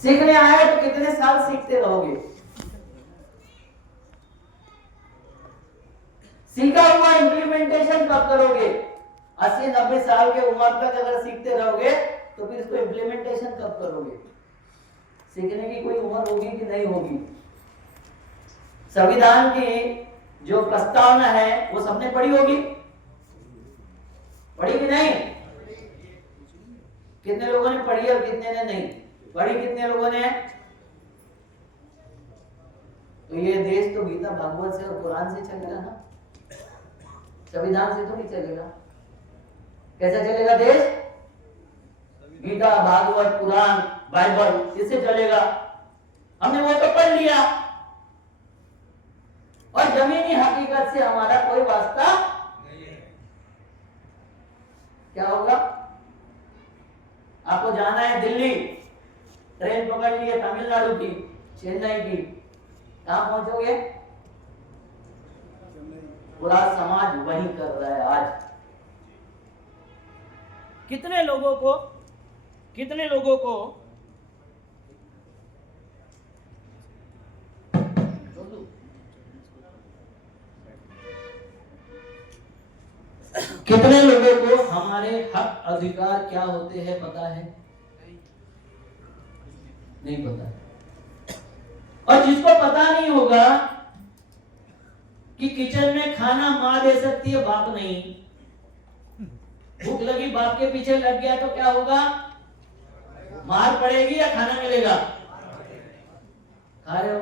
सीखने आए तो कितने साल सीखते रहोगे? सीखा हुआ इम्प्लीमेंटेशन कब करोगे? 80-90 साल के उम्र तक अगर सीखते रहोगे तो फिर इसको इम्प्लीमेंटेशन कब करोगे? सीखने की कोई उम्र होगी कि नहीं होगी? संविधान की जो प्रस्तावना है वो सबने पढ़ी होगी, पढ़ी कि नहीं? कितने लोगों ने पढ़ी और कितने ने नहीं पढ़ी? कितने लोगों ने? तो ये देश तो गीता भागवत से और कुरान से चलेगा ना, संविधान से तो नहीं चलेगा। कैसा चलेगा देश? गीता भागवत कुरान बाइबल इससे चलेगा। हमने वो तो पढ़ लिया और जमीनी हकीकत से हमारा कोई वास्ता नहीं है। क्या होगा? आपको जाना है दिल्ली, ट्रेन पकड़ लिए तमिलनाडु की, चेन्नई की, कहां पहुंचोगे? पूरा समाज वही कर रहा है आज। कितने लोगों को कितने लोगों को हमारे हक अधिकार क्या होते हैं पता है? नहीं पता। और जिसको पता नहीं होगा कि किचन में खाना मां दे सकती है, बाप नहीं। भूख लगी, बाप के पीछे लग गया तो क्या होगा? मार पड़ेगी या खाना मिलेगा? खा रहे हो?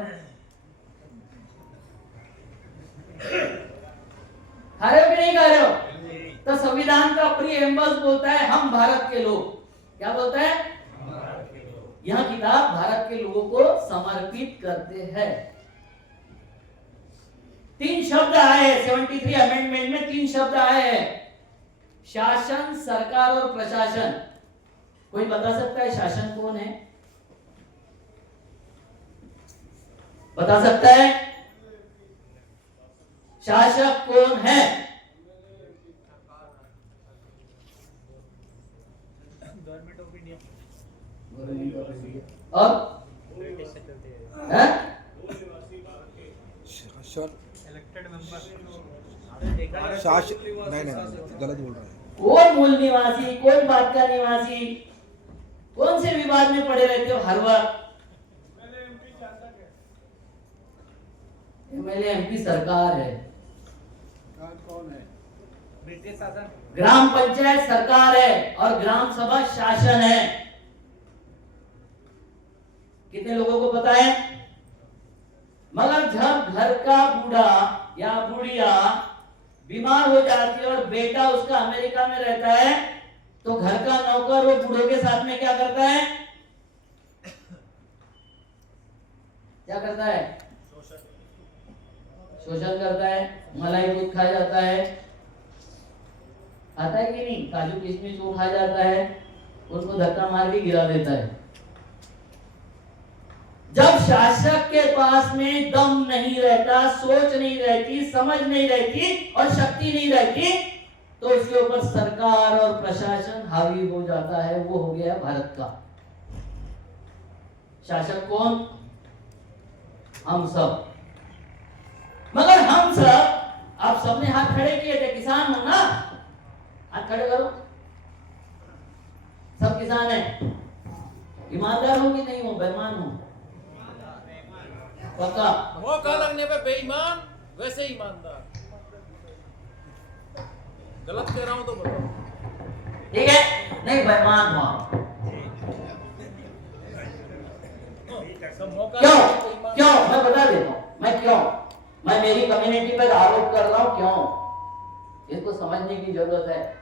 खा रहे हो कि नहीं खा रहे हो? तो संविधान का प्रीएम्बल बोलता है हम भारत के लोग। क्या बोलता है? यह किताब भारत के लोगों को समर्पित करते हैं। 3 शब्द आए हैं 73 अमेंडमेंट में, 3 शब्द आए हैं, शासन, सरकार और प्रशासन। कोई बता सकता है शासन कौन है? बता सकता है? शासक कौन है? Government of India. और इलेक्टेड मेंबर। शासन नहीं गलत बोल रहा है। कौन मूल निवासी, कौन बात का निवासी, कौन से विवाद में पड़े रहते हो हर वक्त? एमएलए एमपी सरकार है। कौन है? ब्रिटिश शासन। ग्राम पंचायत सरकार है और ग्राम सभा शासन है। कितने लोगों को पता है? मगर जब घर का बूढ़ा या बुढ़िया बीमार हो जाती है और बेटा उसका अमेरिका में रहता है तो घर का नौकर वो बूढ़ों के साथ में क्या करता है? क्या करता है? शोषण करता है। मलाई दूध खा जाता है, आता है कि नहीं? काजू किशमिश वो खा जाता है, उनको धक्का मार के गिरा देता है। जब शासक के पास में दम नहीं रहता, सोच नहीं रहती, समझ नहीं रहती और शक्ति नहीं रहती तो उसके ऊपर सरकार और प्रशासन हावी हो जाता है। वो हो गया भारत का शासक कौन? हम सब। मगर हम सब, आप सबने हाथ खड़े किए थे, किसान हो ना? हाथ खड़े करो। सब किसान हैं। ईमानदार हो कि नहीं हो? बेईमान हो? पक्का? मौका लगने पे बेईमान, वैसे ईमानदार। गलत कह रहा हूं तो बताओ। ठीक है? नहीं, बेईमान हुआ। क्यों? क्यों? मैं बता देता हूं मैं क्यों। मैं मेरी कम्युनिटी पर आरोप कर रहा हूं, क्यों? इसको समझने की जरूरत है।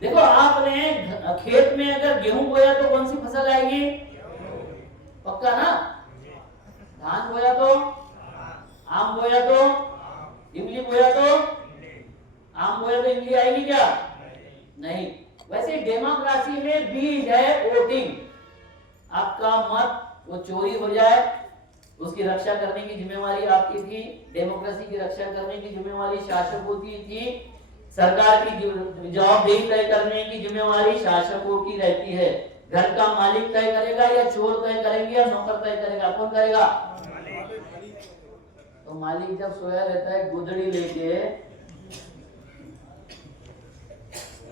देखो, आपने खेत में अगर गेहूं बोया तो कौन सी फसल आएगी? पक्का ना? धान बोया तो? आम बोया तो? इमली बोया तो? आम बोया तो इमली आएगी क्या? नहीं। वैसे डेमोक्रेसी में बीज है वोटिंग। आपका मत वो चोरी हो जाए, उसकी रक्षा करने की जिम्मेवारी आपकी थी। डेमोक्रेसी की रक्षा करने की जिम्मेवारी शासकों की थी। सरकार की जवाबदेही तय करने की जिम्मेवारी शासकों की रहती है। घर का मालिक तय करेगा या चोर तय करेंगे या नौकर तय करेगा? कौन करेगा? तो मालिक जब सोया रहता है गोदड़ी लेके,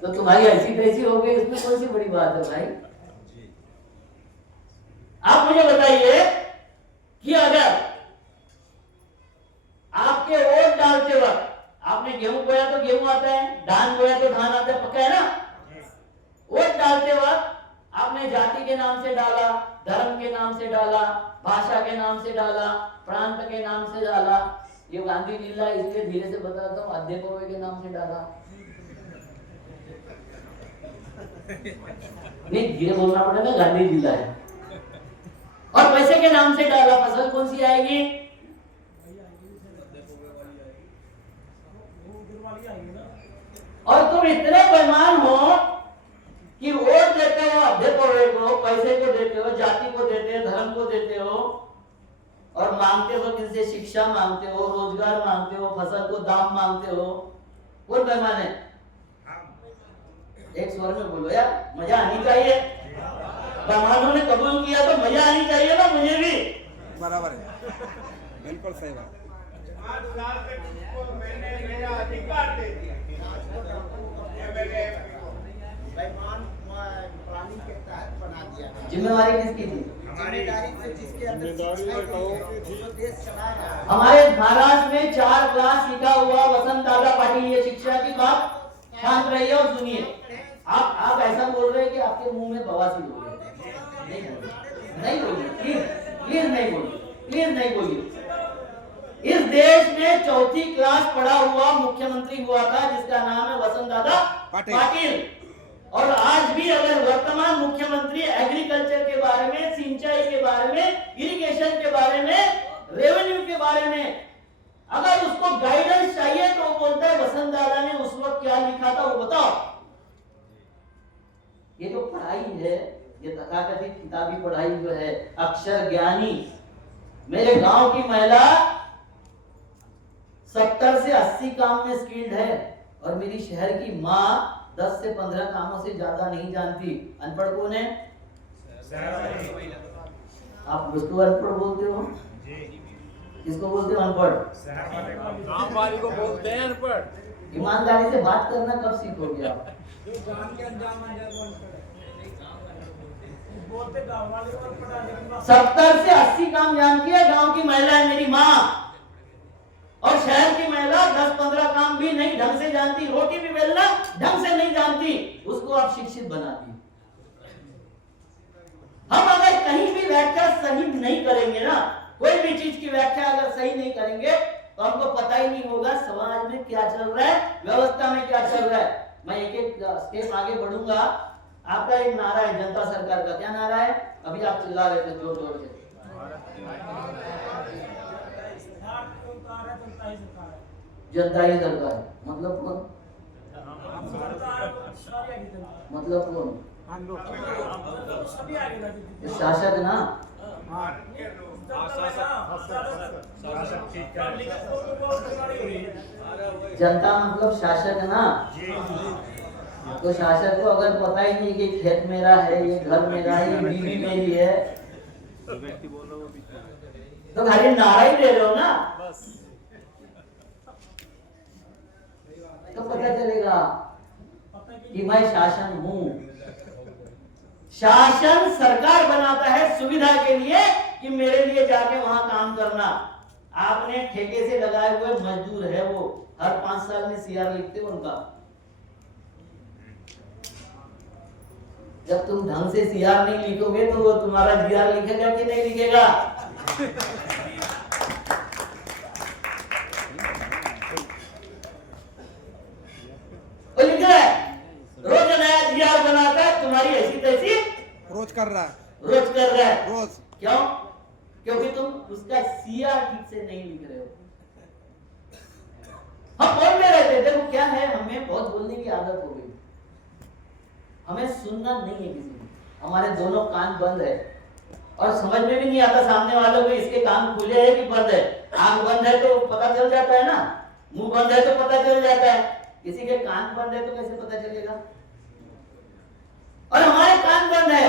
तो तुम्हारी ऐसी तैसी हो गई, इसमें कौन सी बड़ी बात है भाई? आप मुझे बताइए कि अगर आपके वोट डालते वक्त आपने गेहूं बोया तो गेहूं आता है, धान बोया तो धान आता है, पक्का है ना? वोट डालते वक्त आपने जाति के नाम से डाला, धर्म के नाम से डाला, भाषा के नाम से डाला, प्रांत के नाम से डाला। ये गांधी जिला इसलिए धीरे से बताता हूँ, अध्यक्ष के नाम से डाला। नहीं, धीरे बोलना पड़ेगा, गांधी जिला है। और पैसे के नाम से डाला, फसल कौन सी आएगी? और तुम इतने बेईमान हो कि वोट देते हो अध्यक्ष को, पैसे को देते हो, जाति को देते हो, धर्म को देते हो, और मांगते हो किनसे? शिक्षा मांगते हो, रोजगार मांगते हो, फसल को दाम मांगते हो। कौन बेईमान है? एक स्वर में बोलो यार, मजा आनी चाहिए। बेईमानों ने कबूल किया तो मजा आनी चाहिए ना, मुझे भी। बराबर है, बिल्कुल सही बात। मैंने मेरा अधिकार दे दिया, प्लानिंग के तहत बना दिया। जिम्मेवारी किसकी थी? जिम्मेदारी से जिसके अंदर देश चला रहा है। हमारे महाराष्ट्र में 4 क्लास सीखा हुआ वसंत दादा पाटिल ये शिक्षा की बात शांत रहिए और सुनिए। आप ऐसा बोल रहे हैं कि आपके मुंह में बवासीर हो गया। नहीं बोलिए, प्लीज नहीं बोलिए, प्लीज नहीं बोलिए। इस देश में 4ठी क्लास पढ़ा हुआ मुख्यमंत्री हुआ था जिसका नाम है वसंत दादा पाटिल। और आज भी अगर वर्तमान मुख्यमंत्री एग्रीकल्चर के बारे में, सिंचाई के बारे में, इरिगेशन के बारे में, रेवेन्यू के बारे में अगर उसको गाइडेंस चाहिए तो वो बोलता है वसंत दादा ने उस वक्त क्या लिखा था वो बताओ। ये जो पढ़ाई है, ये तथाकथित किताबी पढ़ाई जो है, अक्षर ज्ञानी। मेरे गांव की महिला 70 से 80 काम में स्किल्ड है और मेरी शहर की माँ 10 से 15 कामों से ज्यादा नहीं जानती। अनपढ़ कौन है? आप उसको अनपढ़ बोलते हो? किसको बोलते हो अनपढ़? गांव वाली को बोलते हैं अनपढ़। ईमानदारी से बात करना कब सीखोगे आप? 70 से 80 काम जानती है गांव की महिला है मेरी माँ, और शहर की महिला 10-15 काम भी नहीं ढंग से जानती, रोटी भी बेलना ढंग से नहीं जानती, उसको आप शिक्षित बनाती। हम अगर कहीं भी व्याख्या सही नहीं करेंगे ना, कोई भी चीज की व्याख्या अगर सही नहीं करेंगे तो हमको पता ही नहीं होगा समाज में क्या चल रहा है, व्यवस्था में क्या चल रहा है। मैं एक स्टेप आगे बढ़ूंगा। आपका एक नारा है जनता सरकार का, क्या नारा है? अभी आप चिल्ला रहे थे जोर जोर से। जनता ही सरकार, मतलब कौन? मतलब कौन? शासक ना? जनता मतलब शासक ना? तो शासक को अगर पता ही नहीं कि खेत मेरा है, ये घर मेरा है, ये बीवी मेरी है, तो खाली नारा ही दे रहे हो ना, तो पता चलेगा कि मैं शासन हूं। शासन सरकार बनाता है सुविधा के लिए कि मेरे लिए जाके वहां काम करना। आपने ठेके से लगाए हुए मजदूर है, वो हर 5 साल में सीआर लिखते हो उनका। जब तुम ढंग से सीआर नहीं लिखोगे तो वो तुम्हारा जीआर लिखेगा कि नहीं लिखेगा? वो लिख रहा है, रोज नया जीआर बनाता है, तुम्हारी ऐसी तैसी रोज कर रहा है, रोज कर रहा है। रोज। क्यों? क्योंकि तुम उसका सीआर ठीक से नहीं लिख रहे हो। हम बोलते रहते, देखो क्या है, हमें बहुत बोलने की आदत हो गई, हमें सुनना नहीं है किसी को। हमारे दोनों कान बंद है और समझ में भी नहीं आता सामने वालों को इसके कान खुले हैं कि बंद है। आंख बंद है तो पता चल जाता है ना, मुंह बंद है तो पता चल जाता है, किसी के कान बंद है तो कैसे पता चलेगा? और हमारे कान बंद है।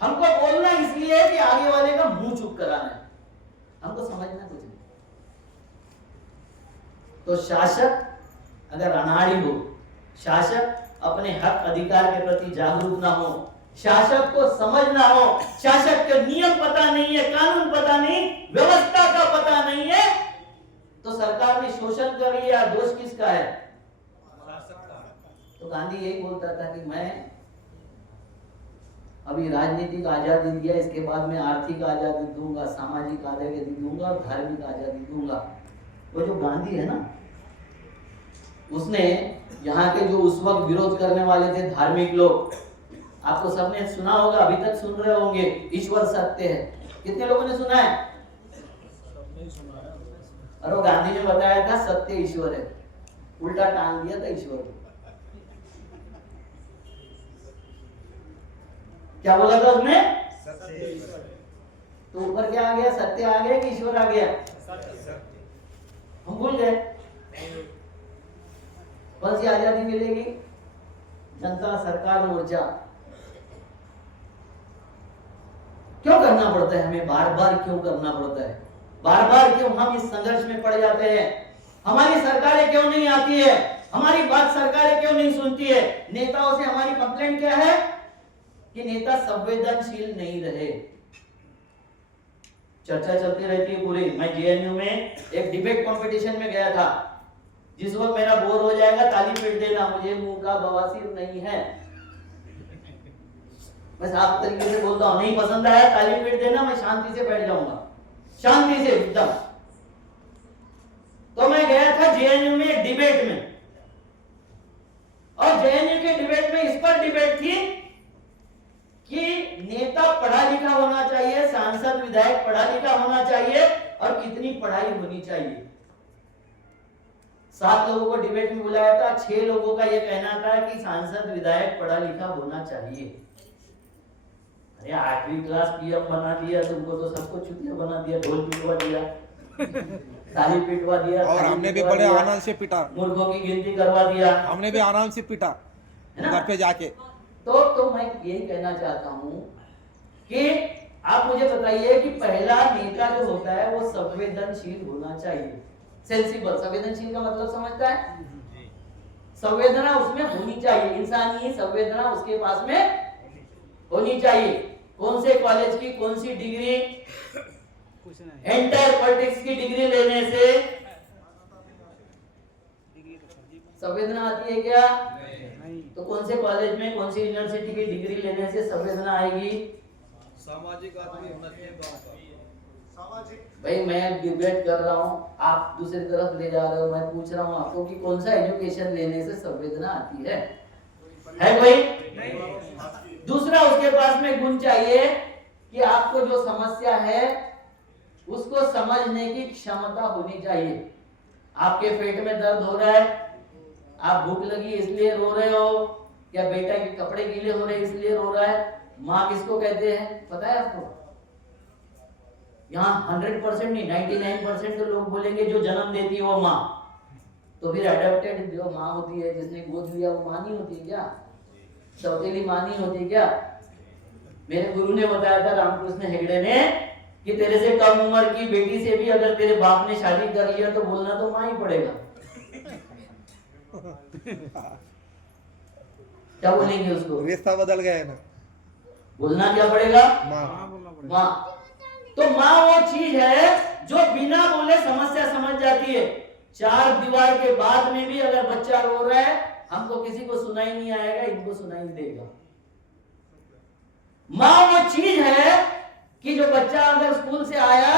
हमको बोलना इसलिए है कि आगे वाले का मुंह चुप कराना है, हमको समझना कुछ नहीं। तो शासक अगर अनाड़ी हो, शासक अपने हक अधिकार के प्रति जागरूक ना हो, शासक को समझ ना हो, शासक के नियम पता नहीं है, कानून पता नहीं, व्यवस्था का पता नहीं है, तो सरकार ने शोषण कर लिया, दोष किसका है? तो गांधी यही बोलता था कि मैं अभी राजनीतिक आजादी दिया, इसके बाद मैं आर्थिक आजादी दूंगा, सामाजिक आजादी दूंगा और धार्मिक आजादी दूंगा। वो जो गांधी है ना, उसने यहाँ के जो उस वक्त विरोध करने वाले थे धार्मिक लोग, आपको सबने सुना होगा, अभी तक सुन रहे होंगे, ईश्वर सत्य है। कितने लोगों ने सुना है? और वो गांधी ने बताया था सत्य ईश्वर है, उल्टा टांग दिया था ईश्वर को। क्या बोला था उसने? तो ऊपर क्या आ गया? सत्य आ गया कि ईश्वर आ गया? हम भूल गए। कौन सी आजादी मिलेगी? जनता सरकार मोर्चा। क्यों करना पड़ता है हमें? बार बार क्यों करना पड़ता है? बार बार क्यों हम इस संघर्ष में पड़ जाते हैं? हमारी सरकारें क्यों नहीं आती है? हमारी बात सरकारें क्यों नहीं सुनती है? नेताओं से हमारी कंप्लेंट क्या है कि नेता संवेदनशील नहीं रहे। चर्चा चलती रहती है पूरी। मैं जेएनयू में एक डिबेट कंपटीशन में गया था। जिस वक्त मेरा बोर हो जाएगा ताली पीट देना, मुझे मुंह का बवासीर नहीं है। मैं साफ तरीके से बोलता हूं, नहीं पसंद आया ताली पीट देना, मैं शांति से बैठ जाऊंगा, शांति से एकदम। तो मैं गया था जेएनयू में एक डिबेट में, और जेएनयू के डिबेट में इस पर डिबेट थी कि नेता पढ़ा लिखा होना चाहिए, सांसद विधायक पढ़ा लिखा होना चाहिए, और कितनी पढ़ाई होनी चाहिए। 7 लोगों को डिबेट में बुलाया था, 6 लोगों का यह कहना था कि सांसद विधायक पढ़ा लिखा होना चाहिए। अरे 8वीं क्लास पीएम बना दिया तुमको, तो सबको चुतिया बना दिया, ढोल पिटवा दिया, ताली पिटवा दिया, और हमने भी बड़े आनंद से पिटा, मूर्खों की गिनती करवा दिया, हमने भी आनंद से पिटा घर पे जाके। तो मैं यही कहना चाहता हूं कि आप मुझे बताइए कि पहला नेता जो होता है वो संवेदनशील होना चाहिए। सेंसिबल, संवेदनशील का मतलब समझता है? संवेदना उसमें होनी चाहिए, इंसानी संवेदना उसके पास में होनी चाहिए। कौन से कॉलेज की कौन सी डिग्री, एंटर पॉलिटिक्स की डिग्री लेने से संवेदना आती है क्या? तो कौन से कॉलेज में कौन सी यूनिवर्सिटी की डिग्री लेने से संवेदना आएगी? सामाजिक आदमी होना चाहिए। भाई मैं डिबेट कर रहा हूँ, आप दूसरी तरफ ले जा रहे हो, मैं पूछ रहा हूँ आपको कि कौन सा एजुकेशन लेने से संवेदना आती है कोई? दूसरा, उसके पास में गुण चाहिए कि आपको जो समस्या है उसको समझने की क्षमता होनी चाहिए। आपके पेट में दर्द हो रहा है, आप भूख लगी इसलिए रो रहे हो, या बेटा के कपड़े गीले हो रहे इसलिए रो रहा है। माँ किसको कहते हैं पता है आपको? यहाँ 100% नहीं, 99% तो लोग बोलेंगे जो जन्म देती है वो माँ। तो फिर अडॉप्टेड जो माँ होती है, जिसने गोद लिया, वो माँ नहीं होती क्या? सौतेली माँ नहीं होती क्या? मेरे गुरु ने बताया था, रामकृष्ण हेगड़े ने, कि तेरे से कम उम्र की बेटी से भी अगर तेरे बाप ने शादी कर लिया तो बोलना तो माँ ही पड़ेगा। क्या बोलेंगे उसको? रिश्ता बदल गया है ना, बोलना क्या पड़ेगा? माँ। माँ। तो माँ वो चीज है जो बिना बोले समस्या समझ जाती है। 4 दीवार के बाद में भी अगर बच्चा रो रहा है, हमको किसी को सुनाई नहीं आएगा, इनको सुनाई देगा। माँ वो चीज है कि जो बच्चा अगर स्कूल से आया,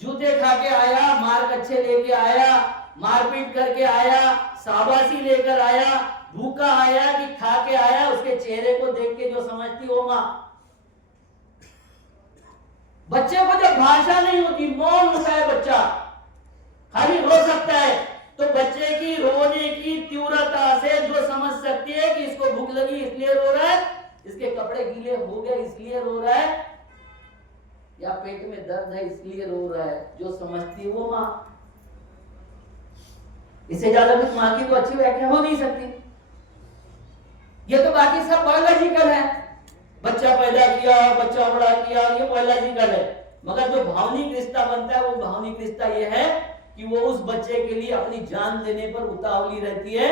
जूते खा के आया, मार्क अच्छे लेके आया, मारपीट करके आया, शाबाशी लेकर आया, भूखा आया कि खा के आया, उसके चेहरे को देख के जो समझती वो माँ। बच्चे को जब भाषा नहीं होती, मौन होता है बच्चा, खाली रो सकता है, तो बच्चे की रोने की तीव्रता से जो समझ सकती है कि इसको भूख लगी इसलिए रो रहा है, इसके कपड़े गीले हो गए इसलिए रो रहा है, या पेट में दर्द है इसलिए रो रहा है, जो समझती है वो माँ। इससे ज्यादा कुछ माँ की तो अच्छी व्याख्या हो नहीं सकती। ये तो बाकी सब बायोलॉजिकल है। बच्चा पैदा किया, बच्चा बड़ा किया, ये बायोलॉजिकल है। मगर जो भावनिक रिश्ता बनता है, वो भावनिक रिश्ता ये है कि वो उस बच्चे के लिए अपनी जान देने पर उतावली रहती है,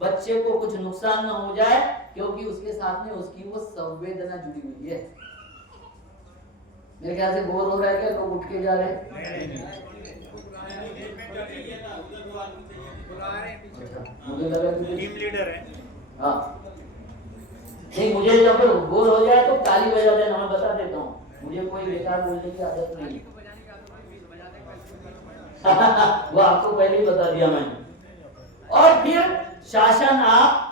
बच्चे को कुछ नुकसान ना हो जाए, क्योंकि उसके साथ में उसकी वो संवेदना जुड़ी हुई है। मेरे ख्याल से बोर हो रहा है क्या? लोग उठ के जा रहे हैं। मुझे लगा कि टीम लीडर है। हाँ, नहीं, मुझे जब बोर हो जाए तो ताली बजा देना, मैं बता देता हूँ, मुझे कोई बेकार बोलने की आदत नहीं है। वो आपको पहले ही बता दिया मैंने। और फिर शासन, आप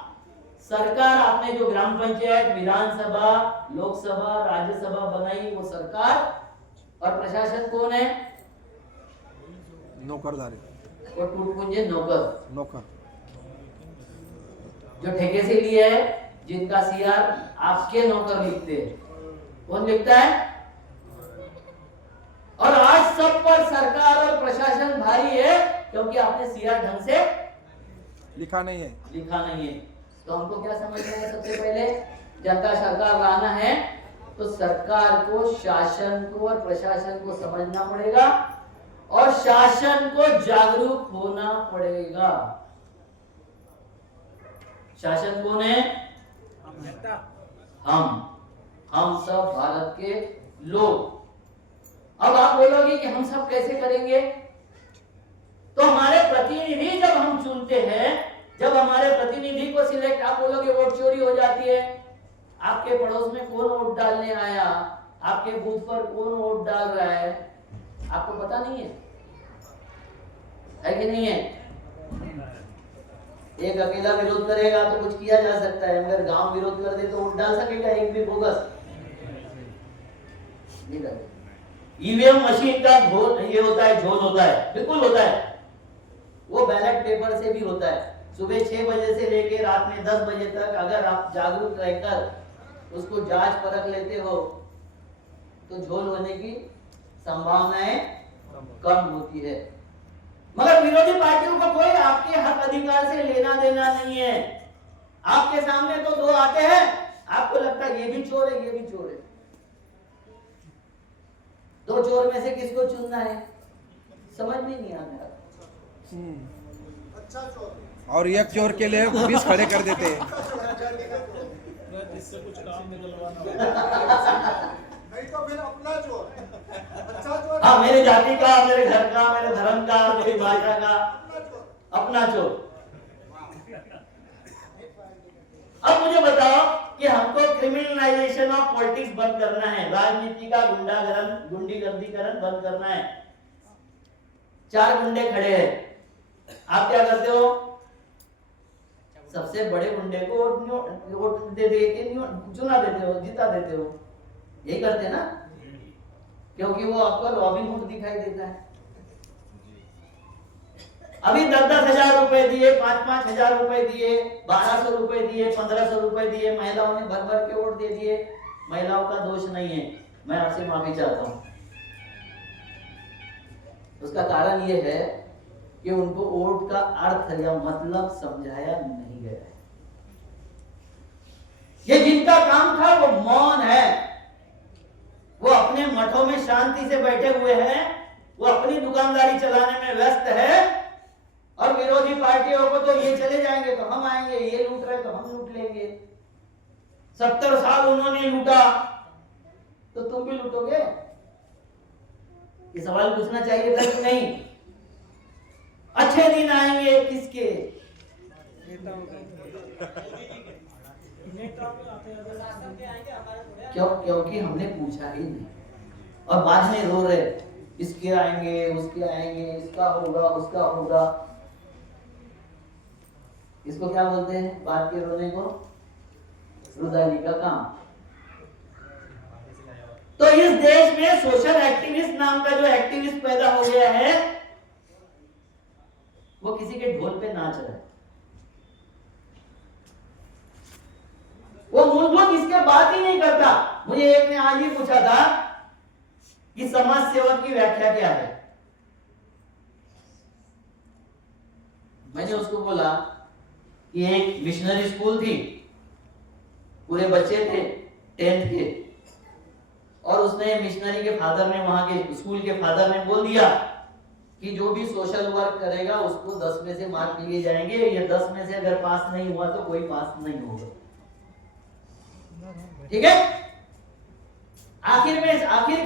सरकार, आपने जो ग्राम पंचायत, विधानसभा, लोकसभा, राज्यसभा बनाई, वो सरकार, और प्रशासन कौन है? नौकरदारी, वो टूटपुंजे नौकर, नौकर। जो ठेके से लिए है, जिनका सीआर आपके नौकर लिखते हैं। कौन लिखता है? और आज सब पर सरकार और प्रशासन भारी है, क्योंकि आपने सीआर ढंग से लिखा नहीं है। लिखा नहीं है। तो हमको क्या समझना है? सबसे पहले जनता सरकार लाना है तो सरकार को, शासन को और प्रशासन को समझना पड़ेगा, और शासन को जागरूक होना पड़ेगा। शासन कौन है? हम सब भारत के लोग। अब आप बोलोगे कि हम सब कैसे करेंगे? तो हमारे प्रतिनिधि जब हम चुनते हैं, जब हमारे प्रतिनिधि को सिलेक्ट, आप बोलोगे वोट चोरी हो जाती है। आपके पड़ोस में कौन वोट डालने आया, आपके बूथ पर कौन वोट डाल रहा है, आपको पता नहीं है कि नहीं है? एक अकेला विरोध करेगा तो कुछ किया जा सकता है, मगर गांव विरोध कर दे तो वोट डाल सकेगा एक भी बोगस? नहीं डाल। ईवीएम मशीन का झोल ये होता है, झोल होता है, बिल्कुल होता है। वो बैलेट पेपर से भी होता है। सुबह 6 बजे से लेकर रात में 10 बजे तक अगर आप जागरूक रहकर उसको जांच परख लेते हो तो झोल होने की संभावनाएं कम होती है। मगर विरोधी पार्टियों को कोई आपके हक अधिकार से लेना देना नहीं है। आपके सामने तो दो आते हैं, आपको लगता है ये भी चोर है, ये भी चोर है। दो चोर में से किसको चुनना है, समझ में नहीं आता। अच्छा चोर, और एक चोर के लिए 20 खड़े कर देते हैं। इससे कुछ काम निकलवाना नहीं तो फिर अपना चोर, अच्छा चोर। हाँ, मेरे जाति का, मेरे घर का, मेरे धर्म का, मेरी भाषा का, अपना चोर। अब मुझे बताओ कि हमको क्रिमिनलाइजेशन ऑफ पॉलिटिक्स बंद करना है, राजनीति का गुंडीगर्दीकरण बंद करना है। 4 गुंडे खड़े हैं, आप क्या करते हो? सबसे बड़े गुंडे को वोट दे के चुना देते हो, जिता देते हो, यही करते ना, क्योंकि वो आपको रॉबिन हुड दिखाई देता है। अभी 10-10 हजार रुपए दिए, 5-5 हजार रुपए दिए, 1200 रुपए दिए, 1500 रुपए दिए, महिलाओं ने भर भर के वोट दे दिए। महिलाओं का दोष नहीं है, मैं आपसे माफी चाहता हूं। उसका कारण यह है कि उनको वोट का अर्थ या मतलब समझाया नहीं गया है। ये जिनका काम था वो मौन है, वो अपने मठों में शांति से बैठे हुए हैं, वो अपनी दुकानदारी चलाने में व्यस्त है। और विरोधी पार्टियों को तो ये चले जाएंगे तो हम आएंगे, ये लूट रहे तो हम लूट लेंगे। 70 साल उन्होंने लूटा तो तुम भी लूटोगे? ये सवाल पूछना चाहिए था कि नहीं? अच्छे दिन आएंगे किसके? क्योंकि हमने पूछा ही नहीं, और बाद में रो रहे, इसके आएंगे, उसके आएंगे, इसका होगा, उसका होगा। इसको क्या बोलते हैं बात के रोने को? रुदाली का काम। तो इस देश में सोशल एक्टिविस्ट नाम का जो एक्टिविस्ट पैदा हो गया है, वो किसी के ढोल पे नाच रहा है। वो मूलभूत इसके बात ही नहीं करता। मुझे एक ने आज ही पूछा था कि समाज सेवक की व्याख्या क्या है। मैंने उसको बोला कि एक मिशनरी स्कूल थी, पूरे बच्चे थे, 10th के, और उसने मिशनरी के फादर ने, वहां के स्कूल के फादर ने बोल दिया कि जो भी सोशल वर्क करेगा उसको 10 में से मार्क लिए जाएंगे, ये 10 में से अगर पास नहीं हुआ तो कोई पास नहीं होगा। ठीक है, आखिर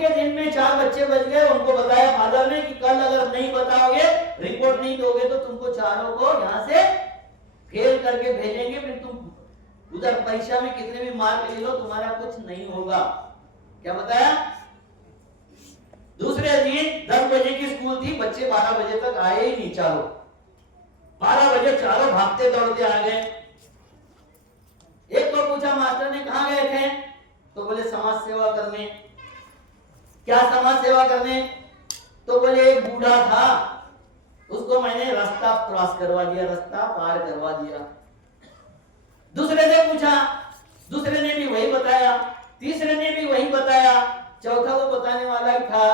के दिन में 4 बच्चे बच गए। उनको बताया फादर ने कि कल अगर नहीं बताओगे, रिपोर्ट नहीं दोगे तो तुमको चारों को यहां से फेल करके भेजेंगे, फिर तुम उधर परीक्षा में कितने भी मार्क ले लो तुम्हारा कुछ नहीं होगा। क्या बताया? दूसरे दिन 10 बजे की स्कूल थी, बच्चे 12 बजे तक आए ही नहीं। चारों 12 बजे चारों भागते दौड़ते आ गए। एक को पूछा मास्टर ने कहां गए थे, तो बोले समाज सेवा करने। क्या समाज सेवा करने? तो बोले एक बूढ़ा था, उसको मैंने रास्ता क्रॉस करवा दिया, रास्ता पार करवा दिया। दूसरे से पूछा, दूसरे ने भी वही बताया, तीसरे ने भी वही बताया, चौथा वो बताने वाला ही था,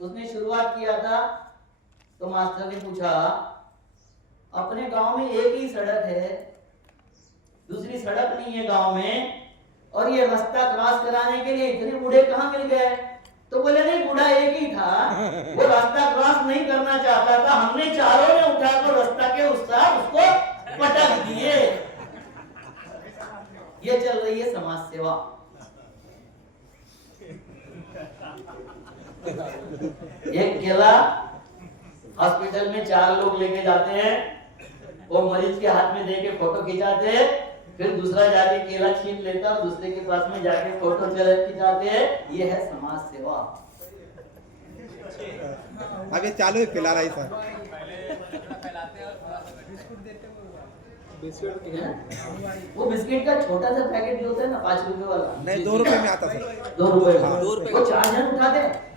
उसने शुरुआत किया था। तो मास्टर ने पूछा, अपने गांव में एक ही सड़क है, दूसरी सड़क नहीं है गांव में, और ये रास्ता क्रॉस कराने के लिए इतने बूढ़े कहां मिल गए? तो बोले नहीं, बूढ़ा एक ही था, वो रास्ता क्रॉस नहीं करना चाहता था, हमने चारों ने उठाकर रास्ता के उस पार उसको पटक दिए। ये चल रही है समाज सेवा। एक केला हॉस्पिटल में 4 लोग लेके जाते हैं, वो मरीज के हाथ में देके फोटो खिंचाते हैं, फिर दूसरा जाके केला छीन लेता है, दूसरे के पास में जाके फोटो खिंचाते हैं। ये है समाज सेवा। अभी चालू है खिला रहा है सर। वो बिस्किट का छोटा सा पैकेट जो होता है ना 5 रुपए वाला, नहीं 2 रुपए में आता सर। 2 रुपए का, वो 4 जन उठाते हैं।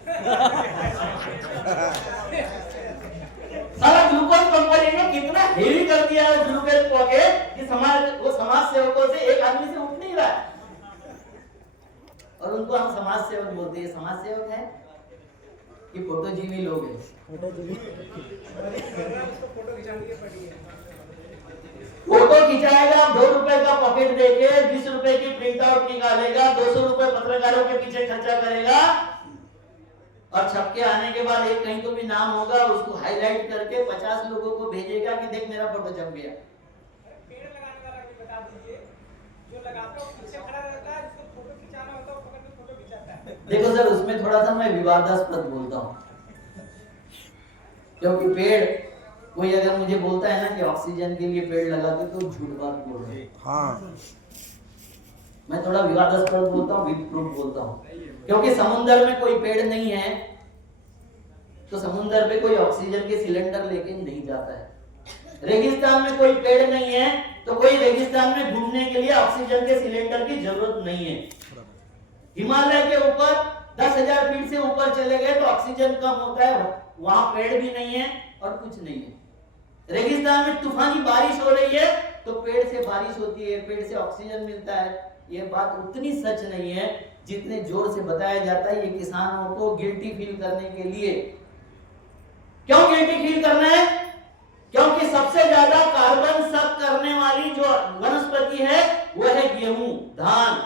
सारा ग्लूकोज कंपनी ने कितना हेवी कर दिया है ग्लूकोज पॉकेट कि समाज सेवकों से एक आदमी से उठ नहीं रहा है, और उनको हम समाज सेवक बोलते हैं। समाज सेवक है कि फोटोजीवी लोग हैं? फोटो खिंचाएगा, 2 रुपए का पॉकेट देके 20 रुपए की प्रिंट आउट निकालेगा, 200 रुपए पत्रकारों के पीछे खर्चा करेगा, और छपके आने के बाद एक कहीं तो भी नाम होगा, उसको हाईलाइट करके 50 लोगों को भेजेगा कि देख मेरा फोटो छप गया। पेड़ लगाने वाला भी बता दीजिए, जो लगाता है पीछे खड़ा रहता है, जिसको फोटो खिंचाना होता है पकड़ के फोटो खिंचाता है। देखो सर, उसमें थोड़ा सा मैं विवादास्पद बोलता हूँ, क्योंकि पेड़, कोई अगर मुझे बोलता है ना कि ऑक्सीजन के लिए पेड़ लगाते, तो झूठ बात बोल रहे हैं। हाँ, मैं थोड़ा विवादास्पद बोलता हूँ, विद प्रूफ बोलता हूँ, क्योंकि समुद्र में कोई पेड़ नहीं है तो समुद्र पे कोई ऑक्सीजन के सिलेंडर लेके नहीं जाता है। रेगिस्तान में कोई पेड़ नहीं है तो कोई रेगिस्तान में घूमने के लिए ऑक्सीजन के सिलेंडर की जरूरत नहीं है। हिमालय के ऊपर 10,000 फीट से ऊपर चले गए तो ऑक्सीजन कम होता है, वहां पेड़ भी नहीं है और कुछ नहीं है। रेगिस्तान में तूफानी बारिश हो रही है तो पेड़ से बारिश होती है, पेड़ से ऑक्सीजन मिलता है। ये बात उतनी सच नहीं है जितने जोर से बताया जाता है। ये किसानों को गिल्टी फील करने के लिए। क्यों गिल्टी फील करना है? क्योंकि सबसे ज्यादा कार्बन सक करने वाली जो वनस्पति है वो है गेहूं, धान।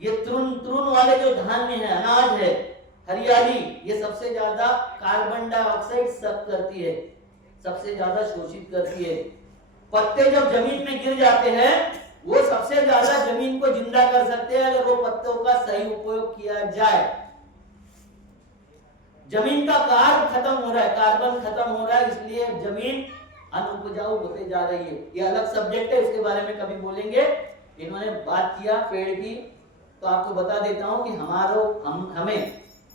ये तृण वाले जो धान्य है, अनाज है, हरियाली, ये सबसे ज्यादा कार्बन डाइऑक्साइड सक करती है, सबसे ज्यादा शोषित करती है। पत्ते जब जमीन में गिर जाते हैं वो सबसे ज्यादा जमीन को जिंदा कर सकते हैं अगर वो पत्तों का सही उपयोग किया जाए। जमीन का कार्ब खत्म हो रहा है, कार्बन खत्म हो रहा है, इसलिए जमीन अनुपजाऊ होते जा रही है। ये अलग सब्जेक्ट है, उसके बारे में कभी बोलेंगे। इन्होंने बात किया पेड़ की, तो आपको बता देता हूं कि हमें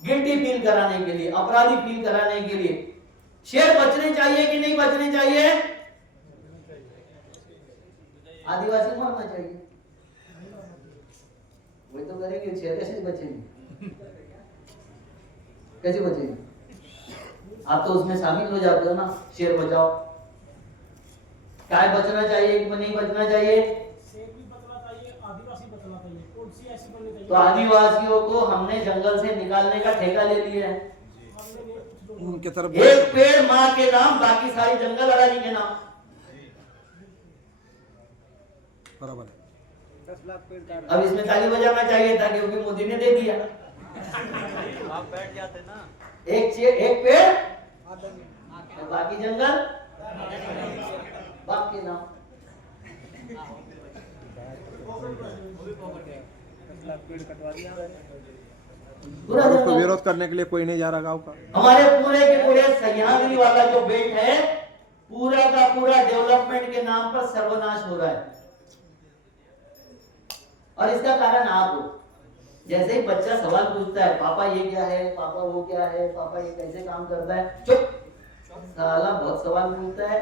गिल्टी फील कराने के लिए, अपराधी फील कराने के लिए शेर बचने चाहिए कि नहीं बचने चाहिए? आदिवासी मरना चाहिए, वही तो करेंगे। शेर कैसे बचेंगे? कैसे बचेंगे? आप तो उसमें शामिल हो जाते हो ना, शेर बचाओ। काय बचना चाहिए कि नहीं बचना चाहिए? शेर भी बचना चाहिए, आदिवासी बचना चाहिए। कौन सी ऐसी बननी चाहिए? तो आदिवासियों को हमने जंगल से निकालने का ठेका ले लिया है। उनके तरफ एक पेड़ माँ के नाम, बाकी सारी जंगल अडानी के नाम। बराबर है। 10 लाख पेड़ काट अब इसमें ताली बजाना चाहिए था क्योंकि मोदी ने दे दिया। आप बैठ जाते ना। एक पेड़ और बाकी जंगल बाप के नाम। 10 लाख पेड़ कटवा दिया पूरा और उसको जंगल। विरोध करने के लिए कोई नहीं जा रहा गाँव का। हमारे पूरे के पूरे सह्याद्री वाला जो बेल्ट है पूरा का पूरा डेवलपमेंट के नाम पर सर्वनाश हो रहा है। और इसका कारण आप हो। जैसे ही बच्चा सवाल पूछता है पापा ये क्या है, पापा वो क्या है, पापा ये कैसे काम करता है, चुप। साला बहुत सवाल पूछता है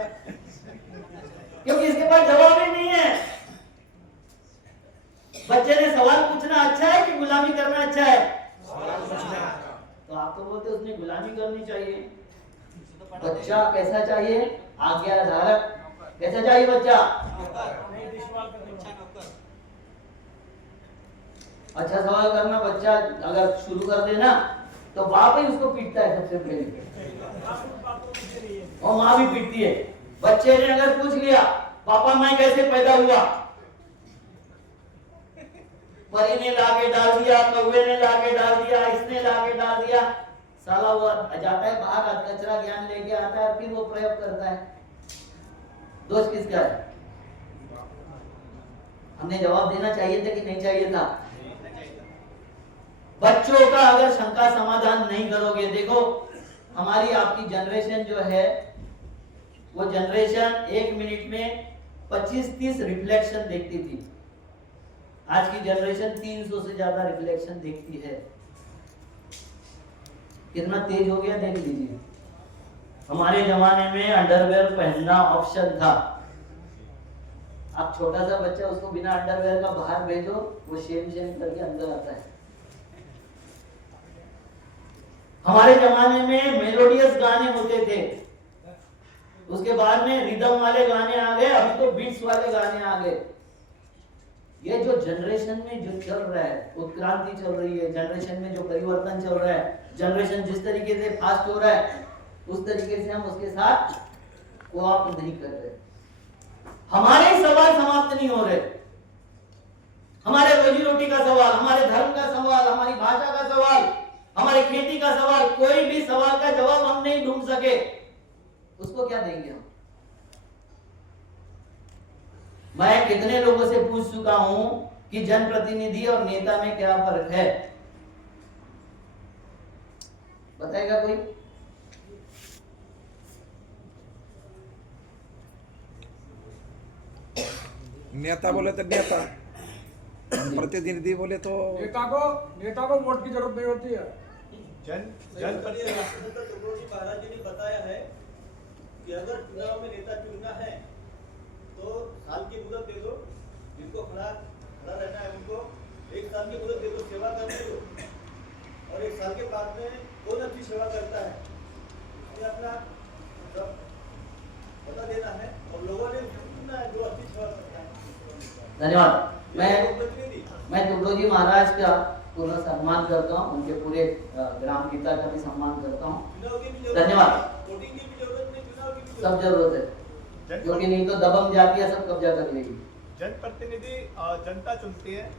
क्योंकि इसके पास जवाब ही नहीं है। बच्चे ने सवाल पूछना अच्छा है कि गुलामी करना अच्छा है? तो आप तो बोलते उसने गुलामी करनी चाहिए। बच्चा कैसा चाहिए? आज्ञाधारक। कैसा चाहिए बच्चा? अच्छा सवाल करना बच्चा अगर शुरू कर देना तो बाप ही उसको पीटता है सबसे पहले, और माँ भी पीटती है। बच्चे ने अगर पूछ लिया पापा मैं कैसे पैदा हुआ, परी ने लाके डाल दिया, कौवे ने लाके डाल दिया, इसने लाके डाल दिया, साला वो जाता है बाहर कचरा ज्ञान लेके आता है, फिर वो प्रयोग करता है। दोष किसका है? हमने जवाब देना चाहिए था कि नहीं चाहिए था? बच्चों का अगर शंका समाधान नहीं करोगे, देखो हमारी आपकी जनरेशन जो है वो जनरेशन 1 मिनट में 25-30 रिफ्लेक्शन देखती थी। आज की जनरेशन 300 से ज्यादा रिफ्लेक्शन देखती है। कितना तेज हो गया देख लीजिए। हमारे जमाने में अंडरवेयर पहनना ऑप्शन था। आप छोटा सा बच्चा उसको बिना अंडरवेयर का बाहर भेजो, वो शेम करके अंदर आता है। हमारे जमाने में मेलोडियस गाने होते थे, उसके बाद में रिदम वाले गाने आ गए, अभी तो बीट्स वाले गाने आ गए। ये जो जनरेशन में जो चल रहा है, उत्क्रांति चल रही है, जनरेशन में जो परिवर्तन चल रहा है, जनरेशन जिस तरीके से फास्ट हो रहा है उस तरीके से हम उसके साथ कोऑप नहीं कर रहे। हमारे सवाल समाप्त नहीं हो रहे। हमारे रोजी रोटी का सवाल, हमारे धर्म का सवाल, हमारी भाषा का सवाल, हमारे खेती का सवाल, कोई भी सवाल का जवाब हम नहीं ढूंढ सके। उसको क्या देंगे हम? मैं कितने लोगों से पूछ चुका हूं कि जनप्रतिनिधि और नेता में क्या फर्क है, बताएगा कोई? नेता बोले तो नेता, प्रतिनिधि बोले तो नेता को वोट की जरूरत नहीं होती है। महाराज जी ने बताया है कि अगर चुनाव में नेता चुनना है तो साल की मुदत दे दो, जिनको खड़ा रहना है उनको 1 साल की मुदत दे दो, सेवा करने दो, और 1 साल के बाद में कौन अच्छी सेवा करता है ये अपना सब बता देना है, और लोगों ने चुनना है जो अच्छी सेवा करता है। धन्यवाद। मैं तुगलोजी महाराज का पूर्ण सम्मान करता हूँ, उनके पूरे ग्राम गीता का भी सम्मान करता हूँ। धन्यवाद। सब जरूरत है, क्योंकि नहीं तो दबंग जातियां सब कब्जा कर लेगी। जनप्रतिनिधि जनता चुनती है,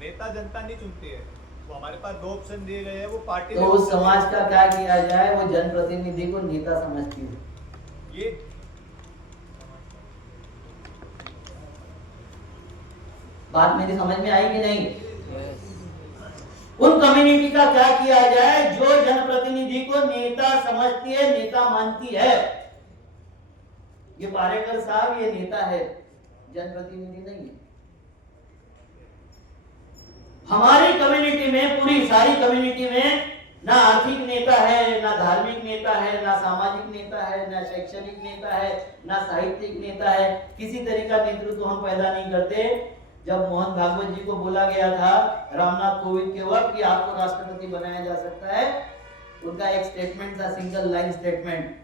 नेता जनता नहीं चुनती है। वो हमारे पास 2 ऑप्शन दिए गए हैं, वो पार्टी तो उस समाज का क्या किया जाए? वो जनप्रतिनिधि को नेता समझती है। ये बात मेरी समझ में आई कि नहीं? उन कम्युनिटी का क्या किया जाए जो जनप्रतिनिधि को नेता समझती है, नेता मानती है। ये पारेकर साहब ये नेता है, जनप्रतिनिधि नहीं है। हमारी कम्युनिटी में, पूरी सारी कम्युनिटी में ना आर्थिक नेता है, ना धार्मिक नेता है, ना सामाजिक नेता है, ना शैक्षणिक नेता है, ना साहित्यिक नेता है। किसी तरह का नेतृत्व हम पैदा नहीं करते। जब मोहन भागवत जी को बोला गया था रामनाथ कोविंद के वक्त कि आपको राष्ट्रपति बनाया जा सकता है, उनका एक स्टेटमेंट था, सिंगल लाइन स्टेटमेंट,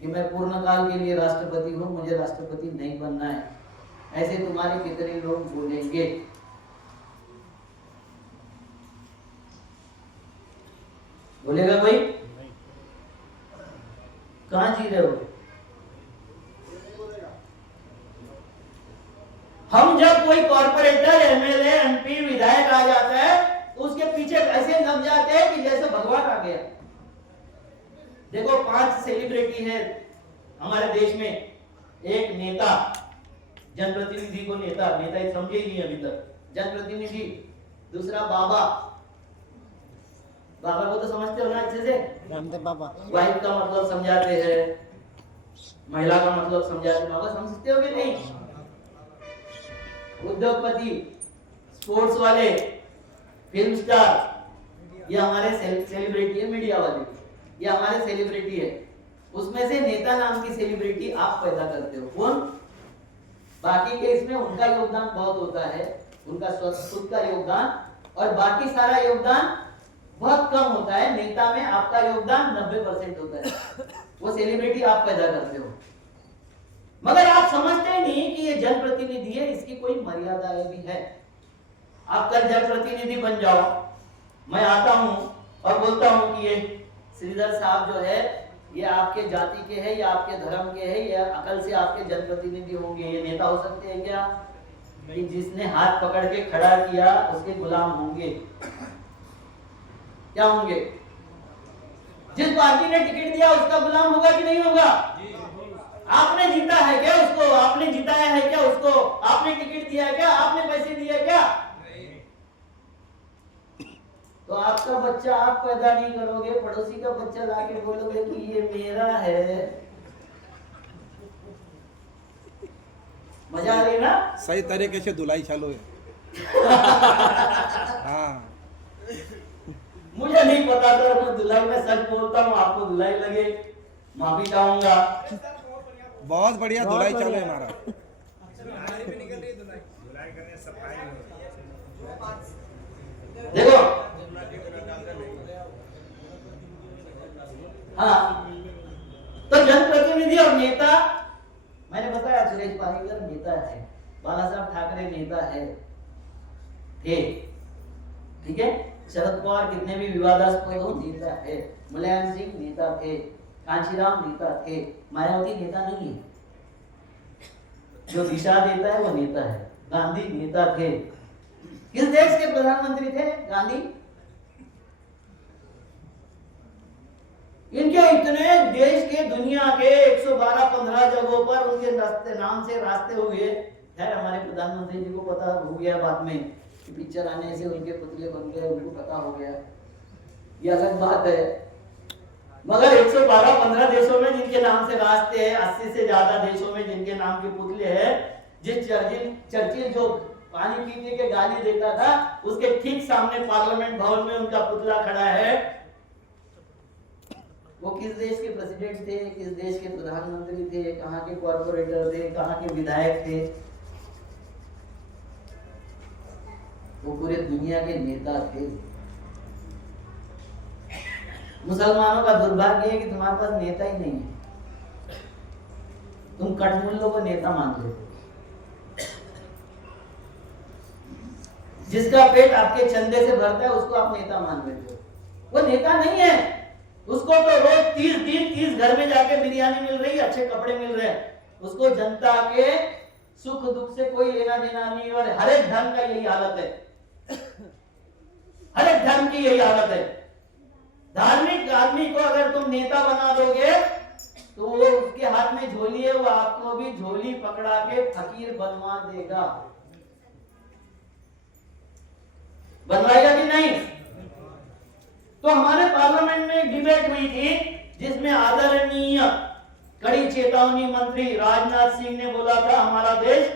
कि मैं पूर्ण काल के लिए राष्ट्रपति हूं, मुझे राष्ट्रपति नहीं बनना है। ऐसे तुम्हारे कितने लोग बोलेंगे? बोलेगा कोई? कहां जी रहे हो? हम जब कोई कॉर्पोरेटर ऐसे लग जाते हैं कि जैसे भगवान आ गया। देखो 5 सेलिब्रिटी है हमारे देश में, एक नेता, जनप्रतिनिधि को नेता ही समझे ही नहीं अभी तक, जनप्रतिनिधि। दूसरा बाबा, बाबा को तो समझते हो ना अच्छे से, रामदेव बाबा। वाइफ का मतलब समझाते हैं, महिला का मतलब समझाते हैं, बाबा समझते हो कि नहीं? उद्योगपति, स्पोर्ट्स वाले, फिल्म स्टार, ये हमारे सेलिब्रिटी है। मीडिया वाले, ये हमारे सेलिब्रिटी है। उसमें से नेता नाम की सेलिब्रिटी आप पैदा करते हो। कौन? बाकी के इसमें उनका योगदान बहुत होता है, उनका खुद का योगदान, और बाकी सारा योगदान बहुत कम होता है। नेता में आपका योगदान 90% होता है, वो सेलिब्रिटी आप पैदा करते हो। मगर आप समझते ही नहीं कि ये जनप्रतिनिधि है, इसकी कोई मर्यादाएं भी है। आप कल जनप्रतिनिधि बन जाओ, मैं आता हूं और बोलता हूं कि ये श्रीधर साहब जो है ये आपके जाति के हैं, ये आपके धर्म के हैं, ये अकल से आपके जनप्रतिनिधि होंगे, ये नेता हो सकते हैं क्या? कि जिसने हाथ पकड़ के खड़ा किया उसके गुलाम होंगे। क्या होंगे? जिस पार्टी ने टिकट दिया उसका गुलाम होगा कि नहीं होगा? आपने जीता है क्या उसको? आपने जिताया है क्या उसको? आपने टिकट दिया है क्या? आपने पैसे दिए क्या? तो आपका बच्चा आप पैदा नहीं करोगे, पड़ोसी का बच्चा लाके बोलोगे कि ये मेरा है। मजा आ रही ना? सही तरीके से धुलाई चालू है। हाँ, मुझे नहीं पता था, मैं धुलाई में सच बोलता हूँ, आपको धुलाई लगे माफी चाहूंगा। बहुत बढ़िया धुलाई चालू है हमारा। देखो, हाँ, तो जनप्रतिनिधि और नेता, मैंने बताया सुरेश पारीकर नेता है, बाला साहब ठाकरे नेता है, थे, ठीक है। शरद पवार कितने भी विवादास्पद हो नेता है, मुलायम सिंह नेता थे, कांशीराम नेता थे, मायावती नेता नहीं है। जो दिशा देता है वो नेता है। गांधी नेता थे। किस देश के प्रधानमंत्री थे गांधी? इनके इतने देश के, दुनिया के 112-15 जगहों पर उनके नाम से रास्ते हुए। खैर हमारे प्रधानमंत्री जी को पता हो गया बाद में कि पिक्चर आने से उनके पुतले बन गए, उनको पता हो गया, ये अलग बात है। मगर 112-15 देशों में जिनके नाम से रास्ते हैं, 80 से ज्यादा देशों में जिनके नाम के पुतले हैं, जिस चर्चिल जो पानी पीने के गाली देता था, उसके ठीक सामने पार्लियामेंट भवन में उनका पुतला खड़ा है। वो किस देश के प्रेसिडेंट थे, किस देश के प्रधानमंत्री थे, कहाँ के कॉर्पोरेटर थे, कहाँ के विधायक थे? वो पूरे दुनिया के नेता थे। मुसलमानों का दुर्भाग्य है कि तुम्हारे पास नेता ही नहीं है। तुम कठमुल्लों को नेता मान लेते हो। जिसका पेट आपके चंदे से भरता है उसको आप नेता मान लेते हो। वो नेता नहीं है। उसको तो रोज 30 दिन 30 घर में जाके बिरयानी मिल रही है, अच्छे कपड़े मिल रहे हैं। उसको जनता के सुख दुख से कोई लेना देना नहीं। और हर एक धर्म का यही हालत है, हर एक धर्म की यही हालत है। धार्मिक आदमी को अगर तुम नेता बना दोगे तो वो, उसके हाथ में झोली है, वो आपको भी झोली पकड़ा के फकीर बनवा देगा। बनवाएगा कि नहीं? तो हमारे पार्लियामेंट में एक डिबेट हुई थी जिसमें आदरणीय कड़ी चेतावनी मंत्री राजनाथ सिंह ने बोला था हमारा देश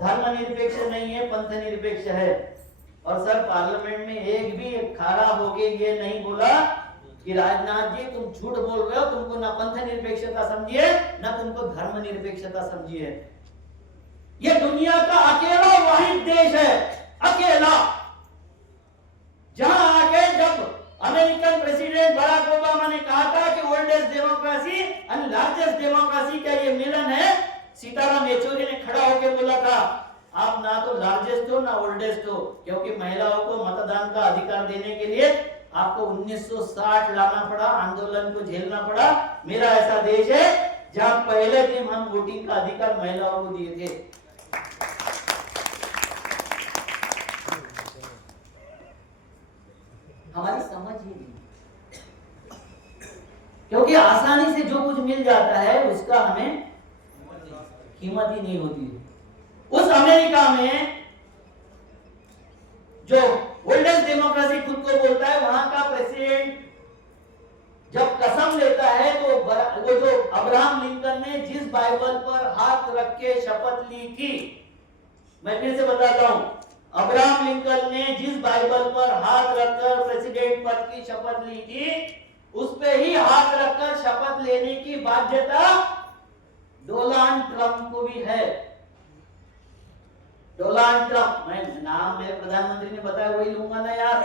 धर्मनिरपेक्ष नहीं है, पंथ निरपेक्ष है। और सर पार्लियामेंट में एक भी खड़ा होके ये नहीं बोला कि राजनाथ जी तुम झूठ बोल रहे हो, तुमको ना पंथ निरपेक्षता समझिए ना तुमको धर्म निरपेक्षता समझिए। ये दुनिया का अकेला वाहिद देश है, अकेला, जहां आके जब अमेरिकन प्रेसिडेंट बराक ओबामा ने कहा था कि oldest democracy and largest democracy का ये मिलन है, सीताराम येचुरी ने खड़ा होकर बोला था आप ना तो लार्जेस्ट हो ना ओल्डेस्ट हो, क्योंकि महिलाओं को मतदान का अधिकार देने के लिए आपको 1960 लाना पड़ा, आंदोलन को झेलना पड़ा। मेरा ऐसा देश है जहां पहले दिन हम वोटिंग का अधिकार महिलाओं को दिए थे। हमारी समझ ही नहीं, क्योंकि आसानी से जो कुछ मिल जाता है उसका हमें कीमत ही नहीं होती है। उस अमेरिका में जो ओल्डेस्ट डेमोक्रेसी खुद को बोलता है, वहां का प्रेसिडेंट जब कसम लेता है तो वो जो अब्राहम लिंकन ने जिस बाइबल पर हाथ रख के शपथ ली थी, मैं फिर से बताता हूं, अब्राहम लिंकन ने जिस बाइबल पर हाथ रखकर प्रेसिडेंट पद की शपथ ली थी, उस पे ही हाथ रखकर शपथ लेने की बाध्यता डोनाल्ड ट्रंप को भी है। डोनाल्ड ट्रंप, मैं नाम मेरे प्रधानमंत्री ने बताया वही लूंगा ना यार।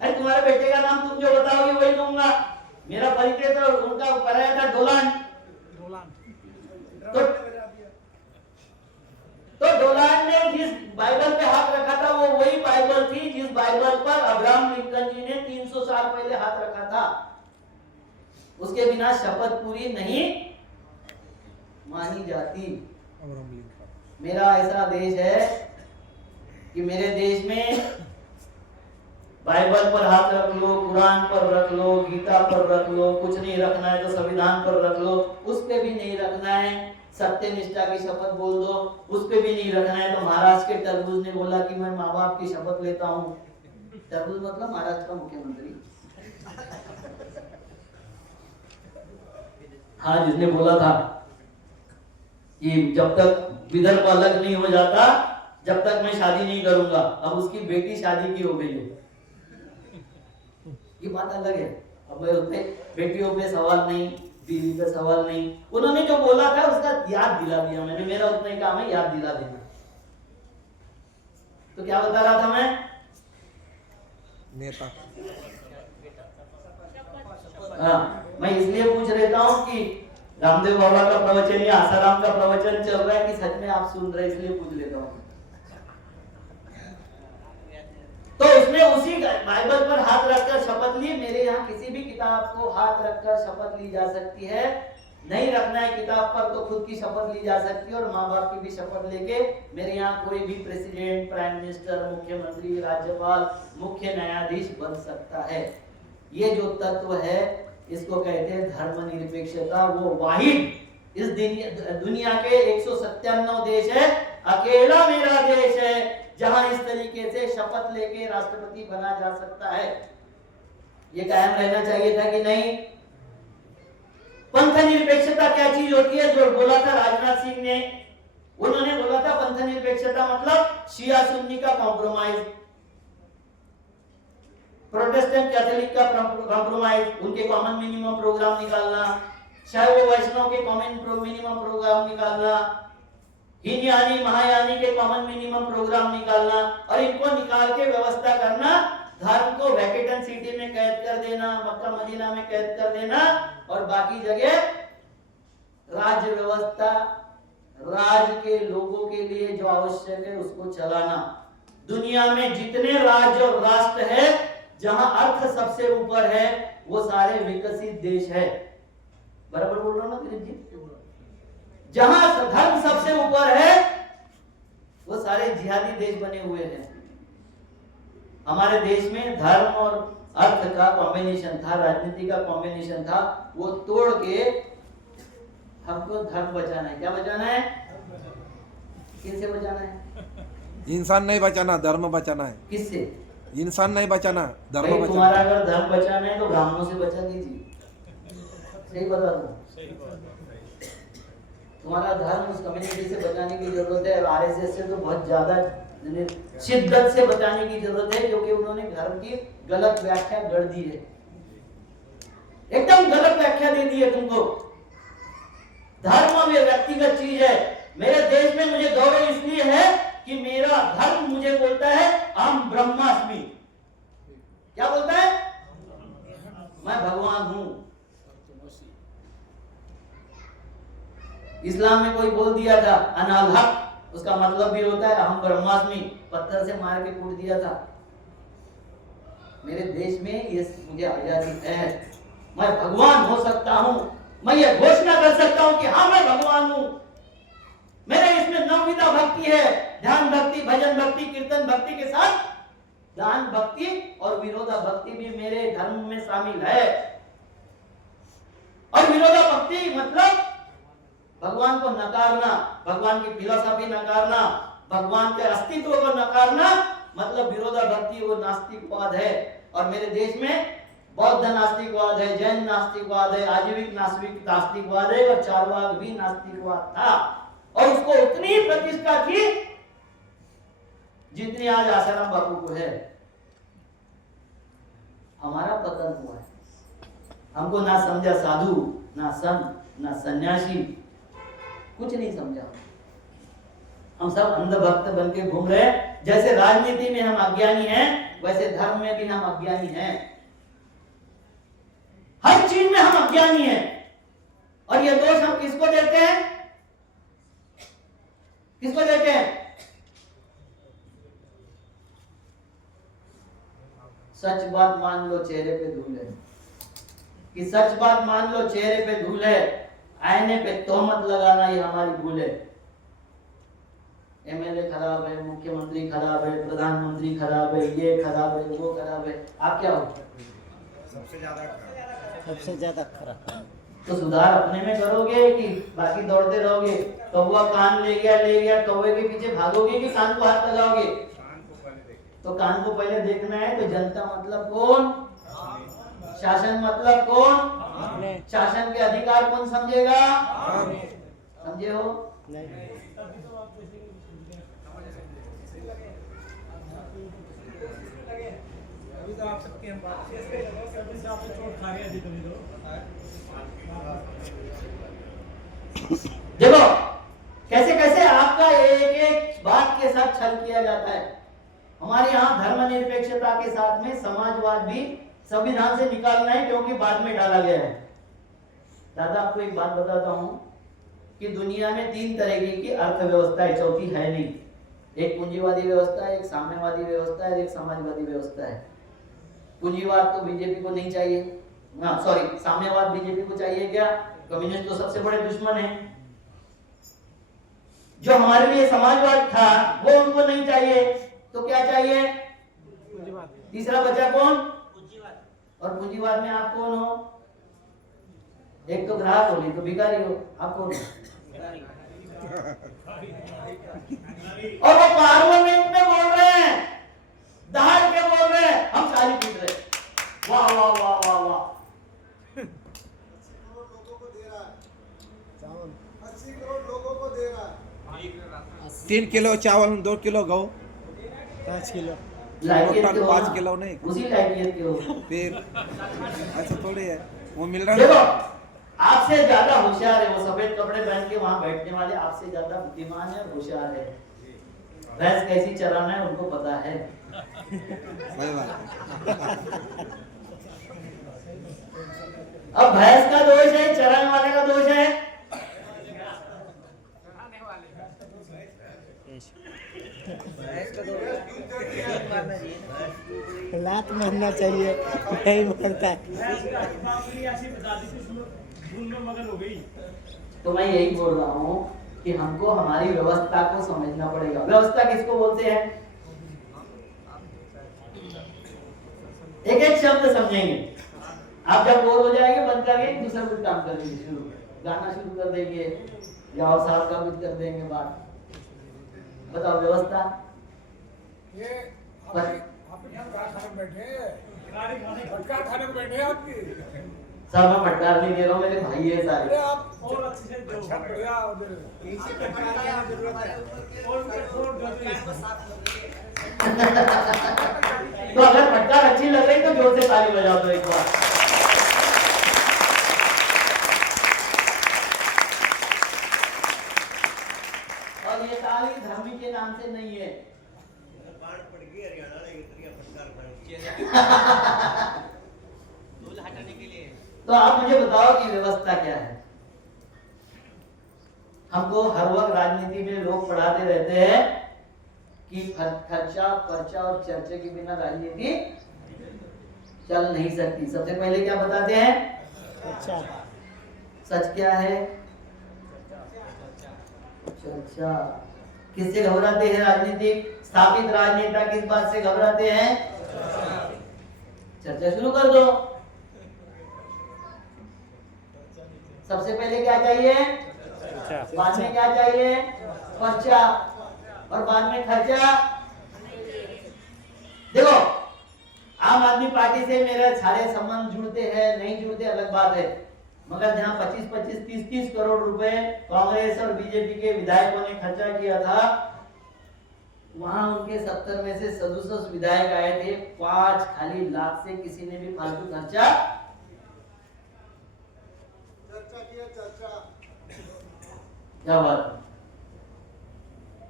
अरे तुम्हारे बेटे का नाम तुम जो बताओगे वही लूंगा। मेरा परिचय तो उनका कराया था डोनाल्ड। तो डोनाल्ड ने जिस बाइबल पे हाथ रखा था वो वही बाइबल थी जिस बाइबल पर अब्राहम लिंकन जी ने 300 साल पहले हाथ रखा था। उसके बिना शपथ पूरी नहीं मानी जाती। मेरा ऐसा देश है कि मेरे देश में बाइबल पर हाथ रख लो, कुरान पर रख लो, गीता पर रख लो, कुछ नहीं रखना है तो संविधान पर रख लो, उस पे भी नहीं रखना है, सत्य निष्ठा की शपथ बोल दो, उस पे भी नहीं रखना है तो महाराष्ट्र के तरबूज ने बोला कि मैं माँ बाप की शपथ लेता हूँ। तरबूज मतलब महाराष्ट्र का मुख्यमंत्री। हाँ, जिसने बोला था कि जब तक विदर्भ अलग नहीं हो जाता जब तक मैं शादी नहीं करूंगा, अब उसकी बेटी शादी की हो गई है, ये बात अलग है। अब मैं उसपे बेटियों पे सवाल नहीं, बीवी पे सवाल नहीं, उन्होंने जो बोला था उसका याद दिला दिया मैंने, मेरा उतना ही काम है याद दिला देना। तो क्या बता रहा था मैं? नेता। हाँ, मैं इसलिए पूछ रहता हूँ कि रामदेव बाबा का प्रवचन या आसाराम का प्रवचन चल रहा है कि सच में आप सुन रहे, इसलिए पूछ लेता हूँ। तो उसने उसी बाइबल पर हाथ रखकर शपथ ली। मेरे यहाँ किसी भी किताब को हाथ रखकर शपथ ली जा सकती है। नहीं रखना है किताब पर तो खुद की शपथ ली जा सकती है और माँ बाप की भी शपथ लेके मेरे यहाँ कोई भी प्रेसिडेंट, प्राइम मिनिस्टर, मुख्यमंत्री, राज्यपाल, मुख्य न्यायाधीश बन सकता है। ये जो तत्व है इसको कहते हैं धर्मनिरपेक्षता। वो वाहिद इस दुनिया के 197 देश है, अकेला मेरा देश है जहां इस तरीके से शपथ लेके राष्ट्रपति बना जा सकता है। ये कायम रहना चाहिए था कि नहीं? पंथ निरपेक्षता क्या चीज होती है? जो बोला था राजनाथ सिंह ने, उन्होंने बोला था पंथ निरपेक्षता मतलब शिया सुन्नी का कॉम्प्रोमाइज, प्रोटेस्टेंट कैथोलिक का कॉम्प्रोमाइज, उनके कॉमन मिनिमम प्रोग्राम निकालना, शैव वैष्णव के कॉमन मिनिमम प्रोग्राम निकालना, हीनयानी महायानी के कॉमन मिनिमम प्रोग्राम निकालना और इनको निकाल के व्यवस्था करना, धर्म को वेकेटन सिटी में कैद कर देना, मक्का मदीना में कैद कर देना और बाकी जगह राज्य व्यवस्था, राज्य के लोगों के लिए जो आवश्यक है उसको चलाना। दुनिया में जितने राज्य और राष्ट्र है जहां अर्थ सबसे ऊपर है वो सारे विकसित देश है। बराबर बोल रहा हूं ना दिलीप जी? जहां धर्म सबसे ऊपर है वो सारे जिहादी देश बने हुए हैं। हमारे देश में धर्म और अर्थ का कॉम्बिनेशन था, राजनीति का कॉम्बिनेशन था, वो तोड़ के हमको धर्म बचाना है। क्या बचाना है? किससे बचाना है? इंसान नहीं बचाना, धर्म बचाना है। किससे? इंसान नहीं बचाना, धर्म भाई बचाना। तुम्हारा अगर धर्म बचाना है तो ब्राह्मणों से बचा दीजिए। सही बता दो, तुम्हारा धर्म उस कम्युनिटी से बचाने की जरूरत है और आरएसएस से तो बहुत ज्यादा शिद्दत से बचाने की जरूरत है, क्योंकि उन्होंने धर्म की गलत व्याख्या गढ़ दी है, एकदम गलत व्याख्या दे दी है तुमको। धर्म में व्यक्तिगत चीज है। मेरे देश में मुझे गौरव इसलिए है कि मेरा धर्म मुझे बोलता है हम ब्रह्मास्मि। क्या बोलता है? मैं भगवान हूं। इस्लाम में कोई बोल दिया था अनाल हक, उसका मतलब भी होता है हम ब्रह्मास्मि, पत्थर से मार के कूट दिया था। मेरे देश में ये मुझे आजादी है, मैं भगवान हो सकता हूं, मैं ये घोषणा कर सकता हूं कि हाँ मैं भगवान हूं। मेरे इसमें नवविधा भक्ति है, ध्यान भक्ति, भजन भक्ति, कीर्तन भक्ति के साथ दान भक्ति और विरोधा भक्ति भी मेरे धर्म में शामिल है। और विरोधा भक्ति मतलब भगवान को नकारना, भगवान की फिलॉसफी नकारना, भगवान के अस्तित्व को नकारना, मतलब विरोधा भक्ति वो नास्तिकवाद है। और मेरे देश में बौद्ध नास्तिकवाद है, जैन नास्तिकवाद है, आजीविक नास्तिकवाद है और चारवाक भी नास्तिकवाद था। और उसको उतनी प्रतिष्ठा थी जितनी आज आसाराम बापू को है। हमारा पतन हुआ है। हमको ना समझा साधु, ना संत, ना सन्यासी, कुछ नहीं समझा। हम सब अंधभक्त बन के घूम रहे हैं। जैसे राजनीति में हम अज्ञानी हैं, वैसे धर्म में भी हम अज्ञानी हैं। हर चीज में हम अज्ञानी हैं। और ये दोष हम किसको देते हैं? किसको देते हैं? सच बात मान लो चेहरे पे धूल है, कि सच बात मान लो चेहरे पे धूल है, आईने पे तोहमत लगाना ये हमारी भूल है। एमएलए खराब है, मुख्यमंत्री खराब है, प्रधानमंत्री खराब है, ये खराब है, वो खराब है। आप क्या हो? सबसे ज्यादा खराब। तो सुधार अपने में करोगे कि बाकी दौड़ते रहोगे? कौवा कान ले गया, कौवे के पीछे भागोगे कि कान को हाथ लगाओगे? तो कान को पहले देखना है। तो जनता मतलब कौन? शासन मतलब कौन? शासन के अधिकार कौन समझेगा? समझे हो? अभी तो आप सबके हम बात कभी से आपने चोट खा गया थी कभी तो। देखो कैसे कैसे आपका एक एक बात के साथ छल किया जाता है। हमारे यहाँ धर्मनिरपेक्षता के साथ में समाजवाद भी संविधान से निकालना है, क्योंकि बाद में डाला गया है। दादा आपको एक बात बताता हूँ कि दुनिया में 3 तरह की अर्थव्यवस्था है, चौथी है नहीं। एक पूंजीवादी व्यवस्था है, एक साम्यवादी व्यवस्था है, एक समाजवादी व्यवस्था है। पूंजीवाद तो बीजेपी को नहीं चाहिए, सॉरी साम्यवाद बीजेपी को चाहिए क्या? कम्युनिस्ट तो सबसे बड़े दुश्मन है। जो हमारे लिए समाजवाद था वो उनको नहीं चाहिए, तो क्या चाहिए? तीसरा बचा कौन? और पूंजीवाद में आप कौन हो? एक तो ग्राहक हो, नहीं तो भिखारी हो। आप कौन हो? और वो पार्लियामेंट में बोल रहे हैं, दहाड़ के बोल रहे हैं, हम ताली पीट रहे। वाह वाह वाह वाह वाह। 80 करोड़ लोगों को दे रहा है। 3 किलो चावल, 2 किलो गहूँ, 5 किलो लाइकियत टोटल के हो 5 ना? किलो नहीं। उसी लाइकियत के हो। फिर ऐसा थोड़ी है, वो मिल रहा देखो है। आपसे ज्यादा होशियार है वो, सफेद कपड़े पहन के वहां बैठने वाले आपसे ज्यादा बुद्धिमान है, होशियार है। भैंस कैसी चराना है उनको पता है। वही बात। अब भैंस का दोष है, चराने वाले का दोष है। लात मारना चाहिए, नहीं मारता है। तो मैं यही बोल रहा हूँ कि हमको हमारी व्यवस्था को समझना पड़ेगा। व्यवस्था किसको बोलते हैं? एक एक शब्द समझेंगे। आप जब बोर हो जाएंगे बंद करेंगे, दूसरा कुछ काम कर देंगे, शुरू गाना शुरू कर देंगे या और साहब का कुछ कर देंगे बात। बताओ व्यवस्था। ये आपके खाने को बैठे आपकी। सर मैं फटकार नहीं दे रहा हूँ, मेरे भाई है सारे। अरे आप और अच्छे से दो। बढ़िया उधर। तो अगर फटकार अच्छी लग रही तो जोर से ताली बजाओ तो एक बार। और ये ताली धर्मी के नाम से नहीं है। बाढ़ पड़ गई हरियाणा ने इतनी फटकार खाई। धूल हटाने के लिए। तो आप मुझे बताओ कि व्यवस्था क्या है? हमको हर वक्त राजनीति में लोग पढ़ाते रहते हैं कि खर्चा पर्चा और चर्चे के बिना राजनीति चल नहीं सकती। सबसे पहले क्या बताते हैं? अच्छा सच क्या है? चर्चा। किससे घबराते हैं राजनीतिक स्थापित राजनेता? किस बात से घबराते हैं? चर्चा शुरू कर दो। सबसे पहले क्या चाहिए? बाद में क्या चाहिए? पर्चा, और बाद में खर्चा। देखो, आम आदमी पार्टी से मेरे सारे संबंध जुड़ते हैं नहीं जुड़ते अलग बात है, मगर जहां 25-25, 30-30 करोड़ रुपए कांग्रेस और बीजेपी के विधायकों ने खर्चा किया था, वहां उनके 70 में से 67 विधायक आए थे। 5 खाली लाख से किसी ने भी फालतू खर्चा चर्चा किया चर्चा। क्या बात।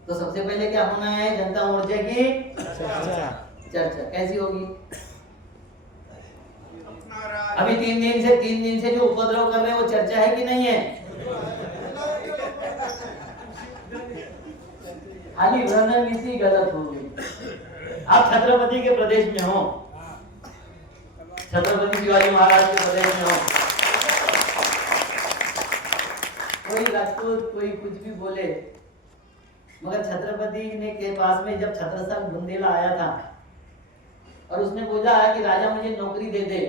तो सबसे पहले क्या होना है? जनता मोर्चे की चर्चा कैसी होगी? अभी 3 दिन से जो उपद्रव कर रहे हैं वो चर्चा है कि नहीं है? खाली रणनीति गलत हो गई। आप छत्रपति के प्रदेश में हो, छत्रपति शिवाजी महाराज के प्रदेश में हो, कोई राजपूत कोई कुछ भी बोले, मगर छत्रपति ने के पास में जब छत्रसाल बुंदेला आया था और उसने बोला कि राजा मुझे नौकरी दे दे,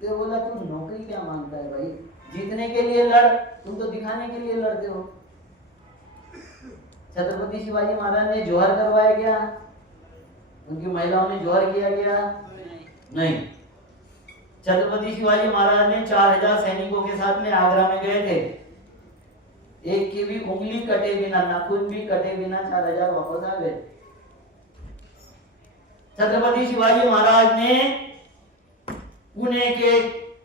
तो बोला तू नौकरी क्या मांगता है भाई? जीतने के लिए लड़, तुम तो दिखाने के लिए लड़ते हो। छत्रपति शिवाजी महाराज ने जोहर करवाया गया? उनकी महिलाओं ने जोहर किया गया? नहीं। छत्रपति शिवाजी महाराज ने 4000 सैनिकों के साथ में आगरा में गए थे, एक की भी उंगली कटे बिना, नाखून भी कटे बिना 4000 वापस आ गए। छत्रपति शिवाजी महाराज ने पुणे के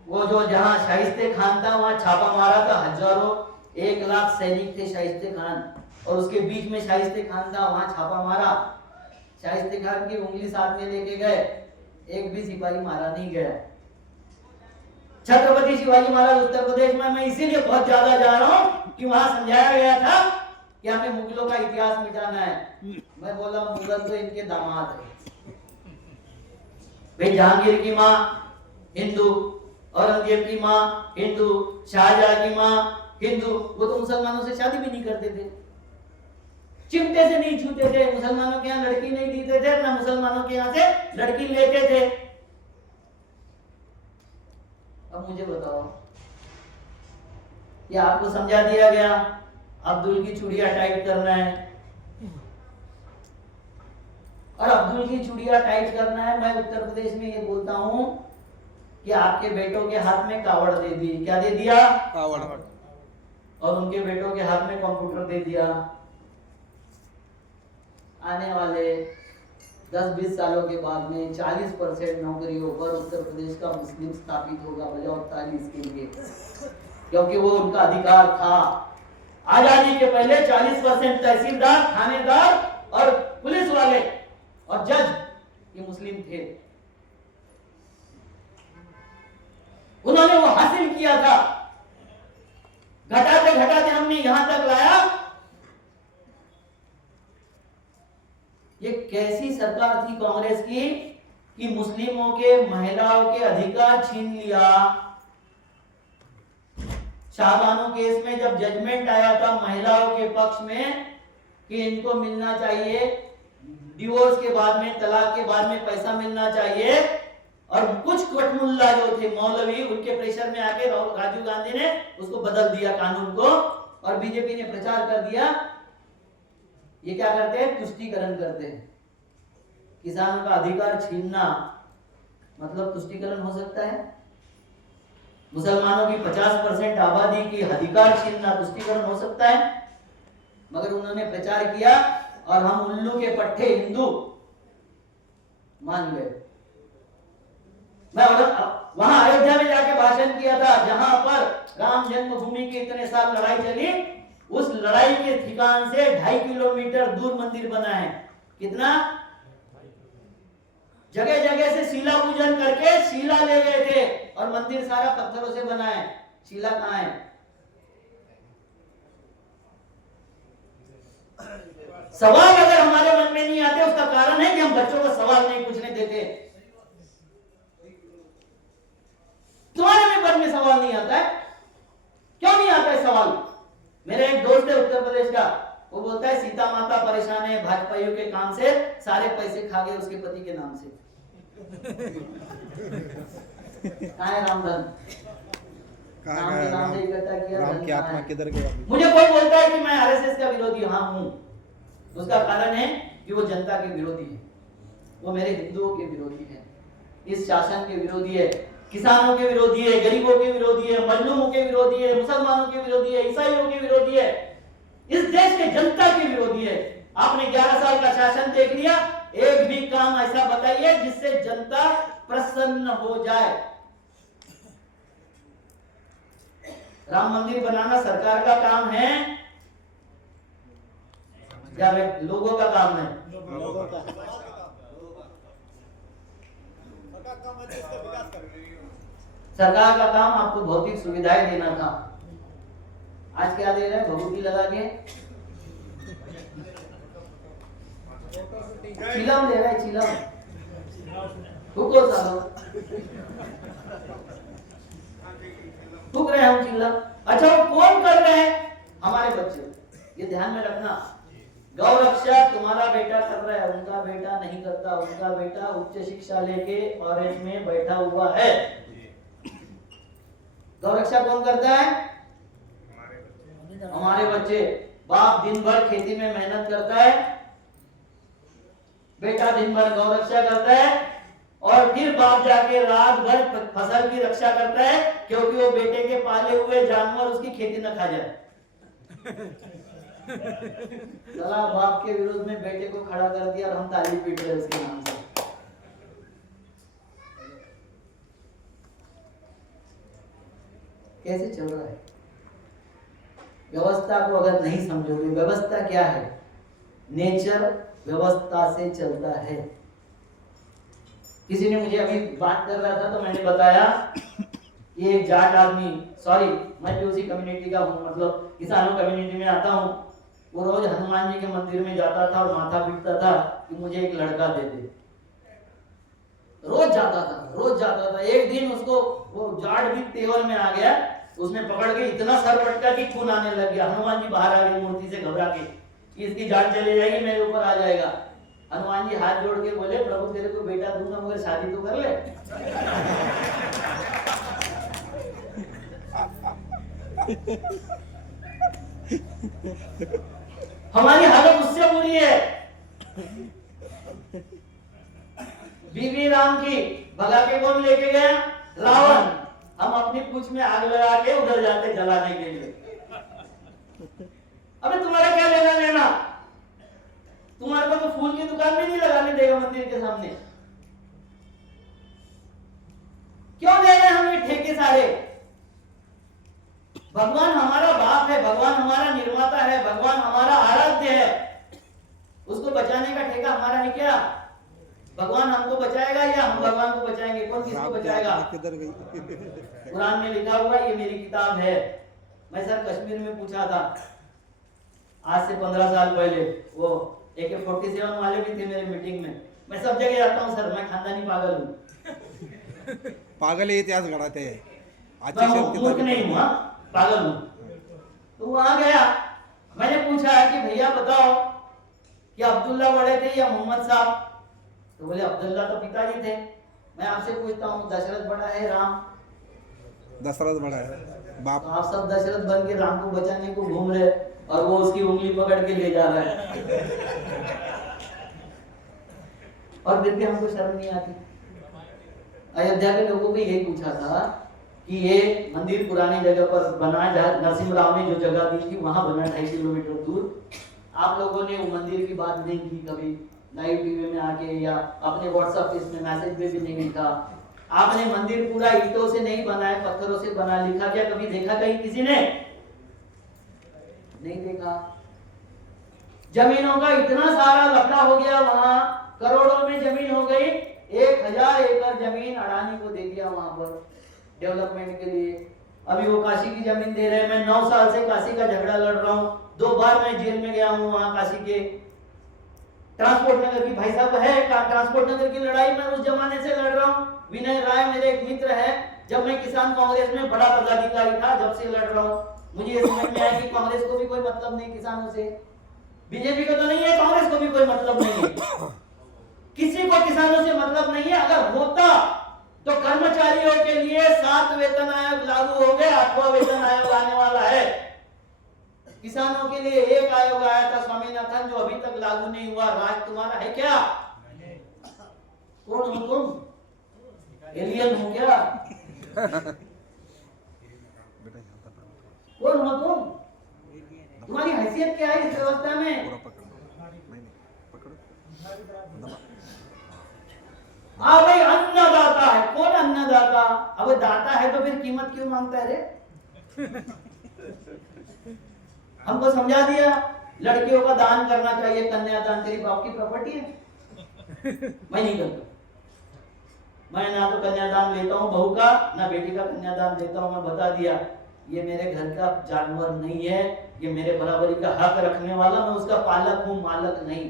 वो जो जहां शाइस्ते खान था वहां छापा मारा था। हजारों 1 लाख सैनिक थे शाइस्ते खान, और उसके बीच में शाइस्ते खान था, वहां छापा मारा। शाइस्ते खान की उंगली साथ में लेके गए, एक भी सिपाही मारा नहीं गया। छत्रपति शिवाजी महाराज उत्तर प्रदेश में, मैं इसीलिए बहुत ज्यादा जा रहा हूं कि वहां समझाया गया था कि हमें मुगलों का इतिहास मिटाना है। मैं बोला मुगल तो इनके दामाद है भाई। जहांगीर की माँ हिंदू, औरंगजेब की माँ हिंदू, शाहजहां की माँ हिंदू, वो तो मुसलमानों से शादी भी नहीं करते थे, चिमटे से नहीं छूते थे, मुसलमानों के यहाँ लड़की नहीं देते थे, ना मुसलमानों के यहाँ से लड़की लेते थे। अब मुझे बताओ, ये आपको समझा दिया गया अब्दुल की चूड़ियां टाइट करना है, और अब्दुल की चूड़ियां टाइट करना है। मैं उत्तर प्रदेश में ये बोलता हूं कि आपके बेटों के हाथ में कावड़ दे दी। क्या दे दिया? कावड़। और उनके बेटों के हाथ में कंप्यूटर दे दिया। आने वाले 10-20 सालों के बाद में 40% नौकरियों पर उत्तर प्रदेश का मुस्लिम स्थापित होगा। बजाओ ताली इसके लिए, क्योंकि वो उनका अधिकार था। आजादी के पहले 40% तहसीलदार, थानेदार और पुलिस वाले और जज ये मुस्लिम थे। उन्होंने वो हासिल किया था। घटाते घटाते हमने यहां तक लाया। ये कैसी सरकार थी कांग्रेस की कि मुस्लिमों के, महिलाओं के अधिकार छीन लिया। शाहबानो केस में जब जजमेंट आया था महिलाओं के पक्ष में कि इनको मिलना चाहिए, डिवोर्स के बाद में, तलाक के बाद में पैसा मिलना चाहिए, और कुछ कटमुल्ला जो थे मौलवी, उनके प्रेशर में आके राजीव गांधी ने उसको बदल दिया कानून को, और बीजेपी ने प्रचार कर दिया। ये क्या करते हैं? तुष्टीकरण करते हैं। किसानों का अधिकार छीनना मतलब तुष्टीकरण हो सकता है? मुसलमानों की 50% आबादी की अधिकार छीनना तुष्टीकरण हो सकता है? मगर उन्होंने प्रचार किया और हम उल्लू के पट्टे हिंदू मान गए। मैं वहां अयोध्या में जाके भाषण किया था, जहां पर राम जन्मभूमि की इतने साल लड़ाई चली, उस लड़ाई के ठिकान से 2.5 किलोमीटर दूर मंदिर बना है। कितना? जगह जगह से शिला पूजन करके शिला ले गए थे, और मंदिर सारा पत्थरों से बना है। शिला कहां है? सवाल अगर हमारे मन में नहीं आते, उसका कारण है कि हम बच्चों को सवाल नहीं पूछने देते। तुम्हारे भी मन में सवाल नहीं आता है? क्यों नहीं आता है सवाल? मेरा एक दोस्त है उत्तर प्रदेश का, वो बोलता है सीता माता परेशान है भाजपाइयों के काम से, सारे पैसे खा गए उसके पति के नाम से। कहाँ है रामधन? कहाँ राम के नाम से इकट्ठा किया, राम धन की कहाँ आत्मा है? किधर गया? मुझे कोई बोलता है कि मैं आरएसएस का विरोधी हूँ, उसका कारण है कि वो जनता के विरोधी है, वो मेरे हिंदुओं के विरोधी है, इस शासन के विरोधी है, किसानों के विरोधी है, गरीबों के विरोधी है, मजलूमों के विरोधी है, मुसलमानों के विरोधी है, ईसाइयों के विरोधी है, इस देश के जनता के विरोधी है। आपने 11 साल का शासन देख लिया, एक भी काम ऐसा बताइए जिससे जनता प्रसन्न हो जाए। राम मंदिर बनाना सरकार का काम है या लोगों का काम है? लोगों का सरकार का काम आपको भौतिक सुविधाएं देना था, आज क्या दे रहे हैं? भभूति लगा के चिलम दे रहे हैं, चिलम फूको सालो, फूक रहे हैं हम चिल्ला। अच्छा वो कौन कर रहे हैं? हमारे बच्चे। ये ध्यान में रखना, गौ रक्षा तुम्हारा बेटा कर रहा है, उनका बेटा नहीं करता, उनका बेटा उच्च शिक्षा लेके ऑरेंज में बैठा हुआ है। गौ रक्षा कौन करता है? हमारे बच्चे। बाप दिन भर खेती में मेहनत करता है, बेटा दिन भर गौ रक्षा करता है, और फिर बाप जाके रात भर फसल की रक्षा करता है, क्योंकि वो बेटे के पाले हुए जानवर उसकी खेती न खा जाए। चला बाप के विरुद्ध में बेटे को खड़ा कर दिया और हम ताली पीट रहे उसके नाम से। कैसे चल रहा है? व्यवस्था को अगर नहीं समझोगे, व्यवस्था क्या है? नेचर व्यवस्था से चलता है। किसी ने मुझे अभी बात कर रहा था तो मैंने बताया ये एक जाट आदमी, सॉरी मैं भी उसी कम्युनिटी का हूँ, मतलब किसानों कम्युनिटी में आता हूँ, वो रोज हनुमान जी के मंदिर में जाता था और माथा पीटता था कि मुझे एक लड़का दे दे। रोज जाता था। एक दिन उसको वो जाट भी तेवर में आ गया, उसने पकड़ के इतना सर पटका कि खून आने लग गया। हनुमान जी बाहर आ गए मूर्ति से घबरा के कि इसकी जान चली जाएगी, मेरे ऊपर आ जाएगा। हनुमान जी हाथ जोड़ के बोले, प्रभु तेरे को बेटा दूंगा मगर शादी तो कर ले। हमारी हालत उससे बुरी है। बीवी राम की भगा के कौन लेके गया? रावण। हम अपनी पूंछ में आग लगा के उधर जाते जलाने के लिए। अबे तुम्हारा क्या लेना देना? तुम्हारे को तो फूल की दुकान भी नहीं लगाने देगा मंदिर के सामने। क्यों दे रहे हैं हम ये ठेके सारे? भगवान हमारा बाप है, भगवान हमारा निर्माता है, भगवान हमारा आराध्य है, उसको बचाने का ठेका हमारा है क्या? भगवान हमको बचाएगा या हम भगवान को बचाएंगे? कौन किसको बचाएगा? किधर गई? कुरान में लिखा हुआ, ये मेरी किताब है। मैं सर कश्मीर में पूछा था आज से 15 साल पहले, वो AK-47 वाले भी थे मेरे मीटिंग में। मैं सब जगह जाता हूँ सर, मैं खानदानी पागल हूँ। पागल ही इतिहास गढ़ाते हैं। मैं मूर्ख नहीं हूँ, पागल हूँ। तो वहां गया, मैंने पूछा कि भैया बताओ कि अब्दुल्ला बड़े थे या मोहम्मद साहब? तो बोले अब्दुल्ला तो पिताजी थे। मैं आपसे पूछता हूँ, दशरथ बड़ा है राम? दशरथ बड़ा है बाप। तो आप सब दशरथ बन के राम को बचाने को घूम रहे और वो उसकी उंगली पकड़ के ले जा रहा है। और फिर भी हमको शर्म नहीं आती। अयोध्या के लोगों को यही पूछा था कि ये मंदिर पुरानी जगह पर बना, जहाँ नरसिम्हा राव ने जो जगह दी थी वहां बना 2.5 किलोमीटर दूर। आप लोगों ने वो मंदिर की बात नहीं की कभी, लाइव टीवी में आके या अपने व्हाट्सएप इसमें मैसेज में भी नहीं लिखा। आपने मंदिर पूरा ईंटों से नहीं बनाया, पत्थरों से बना, लिखा क्या कभी देखा कहीं किसी ने? नहीं देखा। जमीनों का इतना सारा लफड़ा हो गया, वहां करोड़ों में जमीन हो गई। 1000 एकड़ जमीन अडानी को दे दिया वहां पर डेवलपमेंट के लिए। अभी वो काशी की जमीन दे रहे हैं। मैं 9 साल से काशी का झगड़ा लड़ रहा हूँ, 2 बार मैं जेल में गया हूँ वहां काशी के। ट्रांसपोर्ट नगर की भाई साहब है, ट्रांसपोर्ट नगर की लड़ाई मैं उस जमाने से लड़ रहा हूँ। विनय राय मेरे एक मित्र है, जब मैं किसान कांग्रेस में बड़ा पदाधिकारी था जब से लड़ रहा हूँ। मुझे ये समझ में आया कि कांग्रेस को भी कोई मतलब नहीं किसानों से। बीजेपी को तो नहीं है, कांग्रेस को भी कोई मतलब नहीं है, किसी को किसानों से मतलब नहीं है। अगर होता तो कर्मचारियों के लिए 7 वेतन आयोग लागू हो गए, 8वां वेतन आयोग आने वाला है। किसानों के लिए एक आयोग आया था स्वामीनाथन, जो अभी तक लागू नहीं हुआ। राज तुम्हारा है क्या? कौन हो तुम? एलियन हो क्या? कौन हो तुम? तुम्हारी हैसियत क्या है इस व्यवस्था में? हाँ भाई, अन्नदाता है। कौन अन्नदाता? अब दाता है तो फिर कीमत क्यों मांगता है रे? हमको समझा दिया लड़कियों का दान करना चाहिए, कन्यादान। तेरी बाप की प्रॉपर्टी है? मैं नहीं करता। मैं ना तो कन्यादान लेता हूँ बहू का, ना बेटी का कन्यादान देता हूँ। मैं बता दिया, ये मेरे घर का जानवर नहीं है, ये मेरे बराबरी का हक रखने वाला, मैं उसका पालक हूँ, मालक नहीं।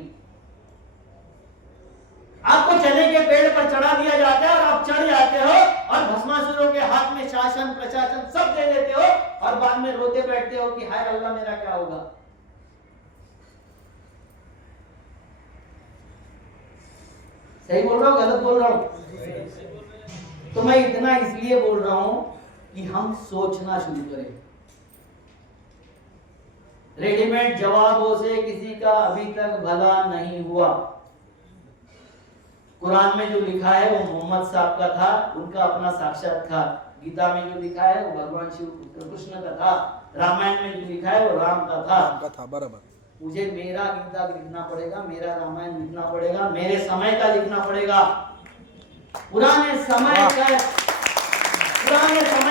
आपको चने के पेड़ पर चढ़ा दिया जाता है और आप चढ़ जाते हो और भस्मासुरों के हाथ में शासन प्रशासन सब दे देते हो और बाद में रोते बैठते हो कि हाय अल्लाह मेरा क्या होगा। सही बोल रहा हूँ, गलत बोल रहा हूँ? तो मैं इतना इसलिए बोल रहा हूं कि हम सोचना शुरू करें। रेडीमेड जवाबों से किसी का अभी तक भला नहीं हुआ। कुरान में जो लिखा है वो मोहम्मद साहब का था, उनका अपना साक्षात्कार। गीता में जो लिखा है वो भगवान शिव कृष्ण का था। रामायण में जो लिखा है वो राम का था। बराबर। मुझे मेरा गीता लिखना पड़ेगा, मेरा रामायण लिखना पड़ेगा, मेरे समय का लिखना पड़ेगा। पुराने समय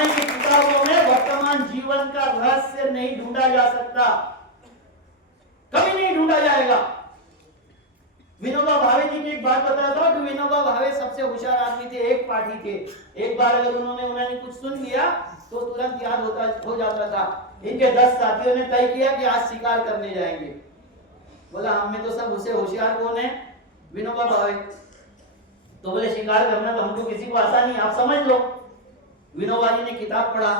की किताबों में वर्तमान जीवन का रहस्य नहीं ढूंढा जा सकता, कभी नहीं ढूंढा जाएगा। विनोबा भावे जी की एक बात बताता हूं कि विनोबा भावे सबसे होशियार आदमी थे, एक पार्टी थे। एक बार अगर उन्होंने कुछ सुन लिया तो तुरंत याद हो जाता था। इनके 10 साथियों ने तय किया कि आज शिकार करने जाएंगे। बोला हम में तो सब उसे होशियार कौन है? विनोबा भावे। तो बोले शिकार करना तो हमको किसी को आता नहीं, आप समझ लो। विनोबा जी ने किताब पढ़ा,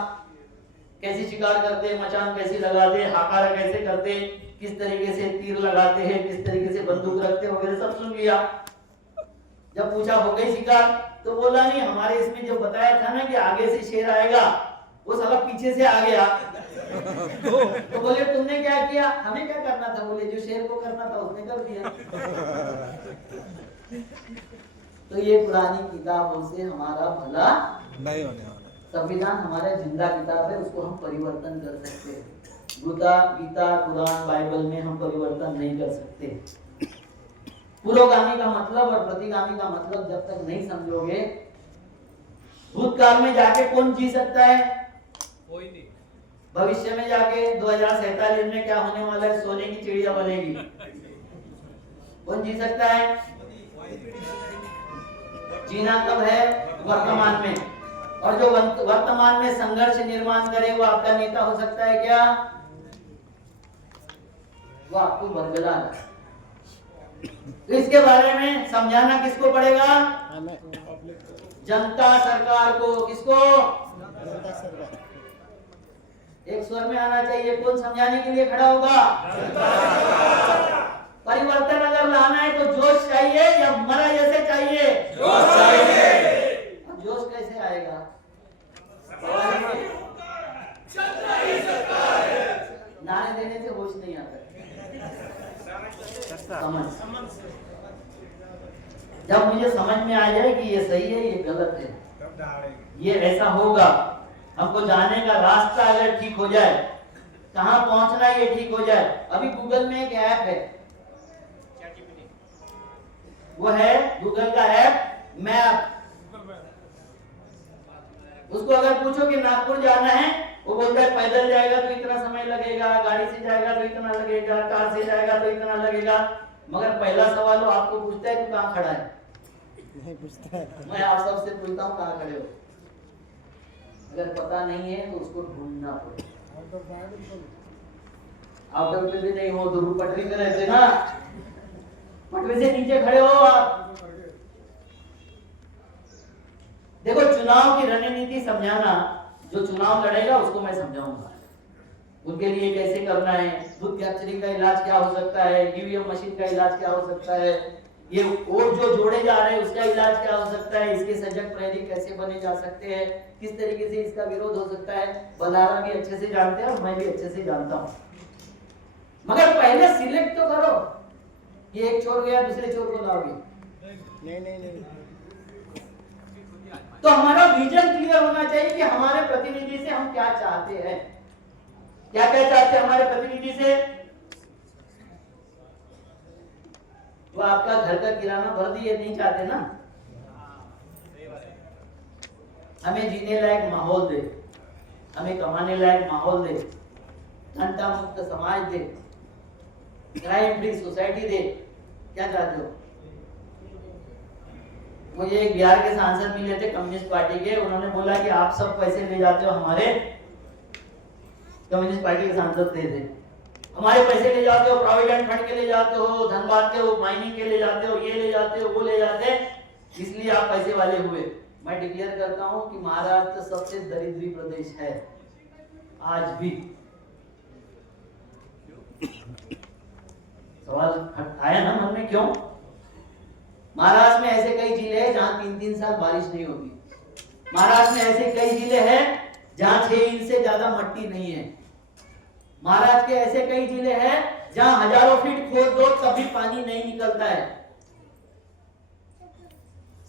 कैसे शिकार करते, मचान कैसे लगाते, हाकारा कैसे करते, किस तरीके से तीर लगाते हैं, किस तरीके से बंदूक रखते वगैरह सब सुन लिया। जब पूछा हो गई शिकार तो बोला नहीं, हमारे इसमें जो बताया था ना कि आगे से शेर आएगा, वो साला पीछे से आ गया। तो बोले तुमने क्या किया? हमें क्या करना था? बोले जो शेर को करना था उसने कर दिया। तो ये पुरानी किताबों से हमारा भला नहीं होने वाला। संविधान हमारा जिंदा किताब है, उसको हम परिवर्तन कर सकते हैं। गीता, कुरान, बाइबल में हम परिवर्तन नहीं कर सकते। पुरोगामी का मतलब और प्रतिगामी का मतलब जब तक नहीं समझोगे, भूतकाल में जाके कौन जी सकता है? कोई नहीं। भविष्य में जाके 2047 में क्या होने वाला है? सोने की चिड़िया बनेगी। कौन जी सकता है? जीना कब है? वर्तमान में। और जो वर्तमान में संघर्ष निर्माण करे वो आपका नेता हो सकता है क्या? वो आपको बरगला है। तो इसके बारे में समझाना किसको पड़ेगा? जनता सरकार को। किसको? एक स्वर में आना चाहिए। कौन समझाने के लिए खड़ा होगा? परिवर्तन अगर लाना है तो जोश चाहिए या मरा जैसे चाहिए? जोश चाहिए। जोश कैसे आएगा? नारे देने से होश नहीं आता। समझ। जब मुझे समझ में आ जाए कि ये सही है, ये गलत है, ये ऐसा होगा, हमको जाने का रास्ता अगर ठीक हो जाए, कहां पहुंचना ये ठीक हो जाए। अभी गूगल में एक ऐप है, वो है गूगल का ऐप मैप। उसको अगर पूछो कि नागपुर जाना है, वो बोलता है पैदल जाएगा तो इतना समय लगेगा, गाड़ी से जाएगा तो इतना लगेगा, कार से जाएगा तो इतना लगेगा। मगर पहला सवाल वो आपको पूछता है कि कहाँ खड़ा है? नहीं पूछता है। मैं आप सबसे पूछता हूँ कहाँ खड़े हो? अगर पता नहीं है तो उसको ढूंढना पड़ेगा। आप डॉक्टर भी नहीं हो तो पटरी पे रहते ना, पटरी से नीचे खड़े हो आप। देखो चुनाव की रणनीति समझाना, जो चुनाव लड़ेगा उसको मैं समझाऊंगा, उनके लिए कैसे करना है, दूध कैप्चरिंग का इलाज क्या हो सकता है, ईवीएम मशीन का इलाज क्या हो सकता है, ये और जो जोड़े जा रहे हैं उसका इलाज क्या हो सकता है, इसके सजग प्रहरी कैसे बने जा सकते हैं, किस तरीके से इसका विरोध हो सकता है, बलारा भी अच्छे से जानते हैं और मैं भी अच्छे से जानता हूँ। मगर पहले सिलेक्ट तो करो कि एक चोर गया दूसरे चोर को लाओगे। नहीं तो हमारा विजन क्लियर होना चाहिए कि हमारे प्रतिनिधि से हम क्या चाहते हैं, क्या क्या चाहते हैं हमारे प्रतिनिधि से। वो आपका घर का किराना भर दिए नहीं चाहते ना, हमें जीने लायक माहौल दे, हमें कमाने लायक माहौल दे, घंटा मुक्त समाज दे, क्राइम फ्री सोसाइटी दे। क्या चाहते हो? मुझे एक बिहार के सांसद मिले थे कम्युनिस्ट पार्टी के, उन्होंने बोला कि आप सब पैसे ले जाते हो, हमारे कम्युनिस्ट पार्टी के सांसद थे, हमारे पैसे ले जाते हो, प्रोविडेंट फंड के ले जाते हो, धनबाद के हो, माइनिंग के ले जाते हो, ये ले जाते हो, वो ले जाते, इसलिए आप पैसे वाले हुए। मैं डिक्लेयर करता हूं कि महाराष्ट्र सबसे दरिद्री प्रदेश है आज भी। सवाल आया ना मन में, क्यों? महाराष्ट्र में ऐसे कई जिले हैं जहां 3-3 साल बारिश नहीं होती। महाराष्ट्र में ऐसे कई जिले हैं जहां 6 इंच से ज्यादा मिट्टी नहीं है। महाराष्ट्र के ऐसे कई जिले हैं जहां हजारों फीट खोद दो तभी पानी नहीं निकलता है।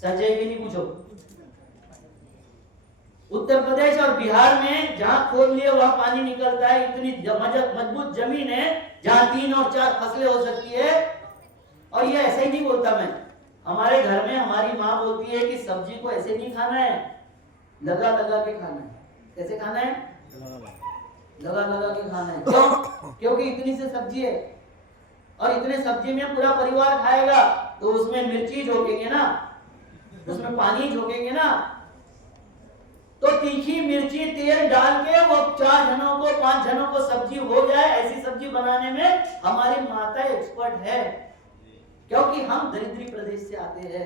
संजय की नहीं पूछो। उत्तर प्रदेश और बिहार में जहां खोद लिए वहां पानी निकलता है। इतनी मजबूत जमीन है जहां 3 और 4 फसलें हो सकती है। और ये ऐसे ही नहीं बोलता मैं, हमारे घर में हमारी माँ बोलती है कि सब्जी को ऐसे नहीं खाना है, लगा लगा के खाना है। कैसे खाना है? लगा लगा के खाना है। क्यों? क्योंकि इतनी से सब्जी है और इतने सब्जी में पूरा परिवार खाएगा तो उसमें मिर्ची झोंकेंगे ना, उसमें पानी झोंकेंगे ना। तो तीखी मिर्ची तेल डाल के वो 4 जनों को 5 जनों को सब्जी हो जाए, ऐसी सब्जी बनाने में हमारी माता एक्सपर्ट है। क्योंकि हम दरिद्री प्रदेश से आते हैं।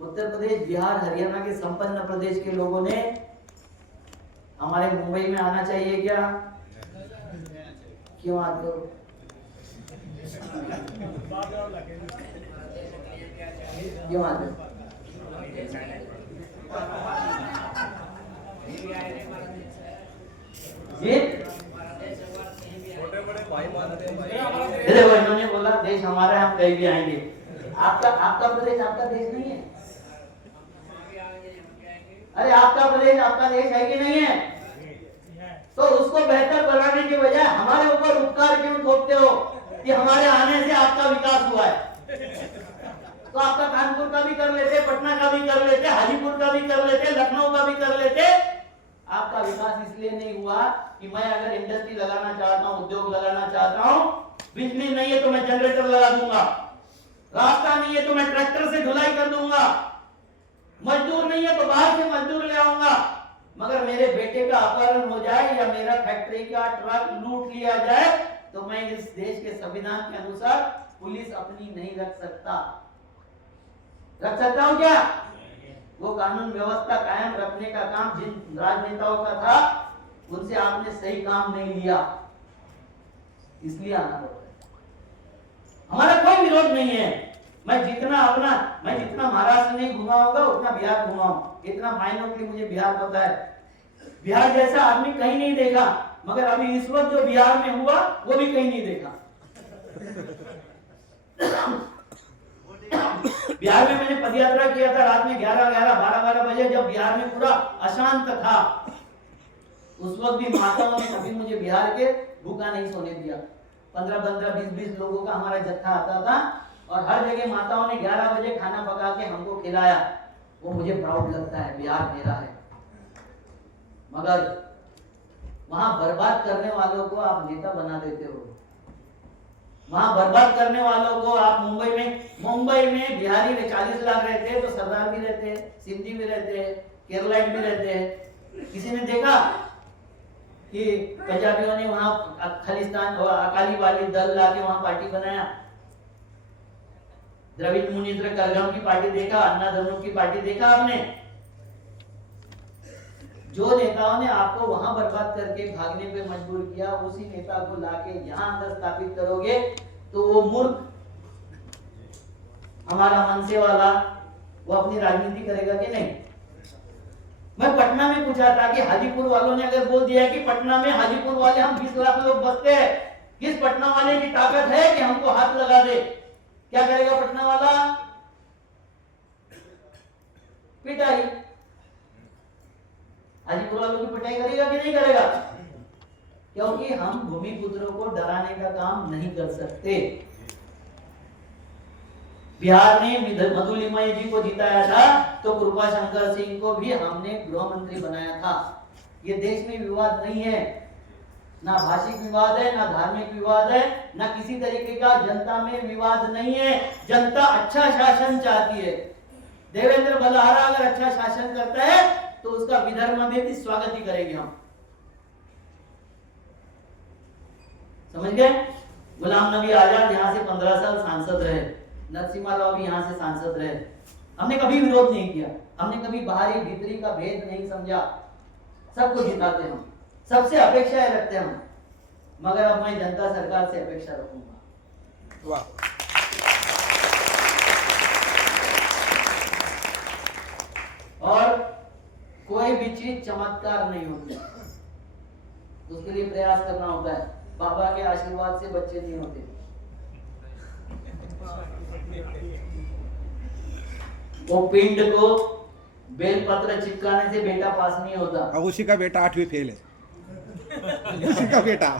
उत्तर प्रदेश, बिहार, हरियाणा के संपन्न प्रदेश के लोगों ने हमारे मुंबई में आना चाहिए क्या? क्यों आते हो? क्यों आते हो? देखो इन्होंने बोला देश हमारा है, हम कहीं भी आएंगे। आपका प्रदेश आपका देश नहीं है। अरे आपका प्रदेश आपका देश है कि नहीं है? तो उसको बेहतर बनाने के बजाय हमारे ऊपर उपकार क्यों थोपते हो कि हमारे आने से आपका विकास हुआ है? तो आपका कानपुर का भी कर लेते, पटना का भी कर लेते, हाजीपुर का भी कर लेते, लखनऊ का भी कर लेते। आपका विकास इसलिए नहीं हुआ कि मैं अगर इंडस्ट्री लगाना चाहता हूं, उद्योग लगाना चाहता हूं, बिजली नहीं है तो मैं जनरेटर लगा दूंगा, रास्ता नहीं है तो मैं ट्रैक्टर से ढुलाई कर दूंगा, मजदूर नहीं है तो बाहर से मजदूर ले आऊंगा। मगर मेरे बेटे का अपहरण हो जाए या मेरा फैक्ट्री का ट्रक लूट लिया जाए तो मैं इस देश के संविधान के अनुसार पुलिस अपनी नहीं रख सकता। रख सकता हूं क्या? वो कानून व्यवस्था कायम रखने का काम जिन राजनेताओं का था उनसे आपने सही काम नहीं लिया, इसलिए आना पड़ रहा है। हमारा कोई विरोध नहीं है। मैं जितना महाराष्ट्र नहीं घुमा होगा उतना बिहार घुमा हूं। इतना माइनॉरिटी मुझे बिहार पता है। बिहार जैसा आदमी कहीं नहीं देखा, मगर अभी इस वक्त जो बिहार में हुआ वो भी कहीं नहीं देखा। बिहार में मैंने पदयात्रा किया था रात में 12 बजे, जब बिहार में पूरा अशांत था। उस वक्त भी माताओं ने कभी मुझे बिहार के भूखा नहीं सोने दिया। 15-15, 20-20 लोगों का हमारा जत्था आता था और हर जगह माताओं ने 11 बजे खाना पका के हमको खिलाया। वो मुझे प्राउड लगता है, बिहार मेरा है। मगर वहां बर्बाद करने वालों को आप नेता बना देते हो। वहां बर्बाद करने वालों को आप मुंबई में बिहारी में 40 लाख रहते हैं तो सरदार भी रहते हैं, सिंधी भी रहते हैं, केरलाइट भी रहते हैं। किसी ने देखा कि पंजाबियों ने वहां खालिस्तान और अकाली वाली दल लाके वहां पार्टी बनाया? द्रविड़ मुनीन्द्र कलगम की पार्टी देखा? अन्ना धर्म की पार्टी देखा आपने? जो नेताओं ने आपको वहां बर्बाद करके भागने पे मजबूर किया, उसी नेता को लाके यहाँ अंदर स्थापित करोगे तो वो मूर्ख, हमारा मनसे वाला, वो अपनी राजनीति करेगा कि नहीं? मैं पटना में पूछा था कि हाजीपुर वालों ने अगर बोल दिया कि पटना में हाजीपुर वाले हम 20 लाख लोग बसते हैं, किस पटना वाले की ताकत है कि हमको हाथ लगा दे? क्या करेगा पटना वाला? पिटाई। हाजीपुर वालों की पिटाई करेगा कि नहीं करेगा? क्योंकि हम भूमिपुत्रों को डराने का काम नहीं कर सकते। बिहार ने मधुलिमय जी को जिताया था तो कृपा शंकर सिंह को भी हमने गृह मंत्री बनाया था। ये देश में विवाद नहीं है, ना भाषिक विवाद है, ना धार्मिक विवाद है, ना किसी तरीके का जनता में विवाद नहीं है। जनता अच्छा शासन चाहती है। देवेंद्र बलहारा अगर अच्छा शासन करता है तो उसका विदर्भ में भी स्वागत ही करेंगे हम। समझ गए? गुलाम नबी आजाद यहाँ से 15 साल सांसद रहे, नरसिम्हा राव भी यहाँ से सांसद रहे। हमने कभी विरोध नहीं किया, हमने कभी बाहरी भीतरी का भेद नहीं समझा। सबको जिताते हम, सबसे अपेक्षाएं रखते हम, मगर अब मैं जनता सरकार से अपेक्षा रखूंगा। वाह। और कोई भी चीज चमत्कार नहीं होती, उसके लिए प्रयास करना होता है। बाबा के आशीर्वाद से बच्चे नहीं होते। वो पिंड को बेलपत्र चिपकाने से बेटा पास नहीं होता। अब उसी का बेटा 8वीं फेल है। उसी का बेटा।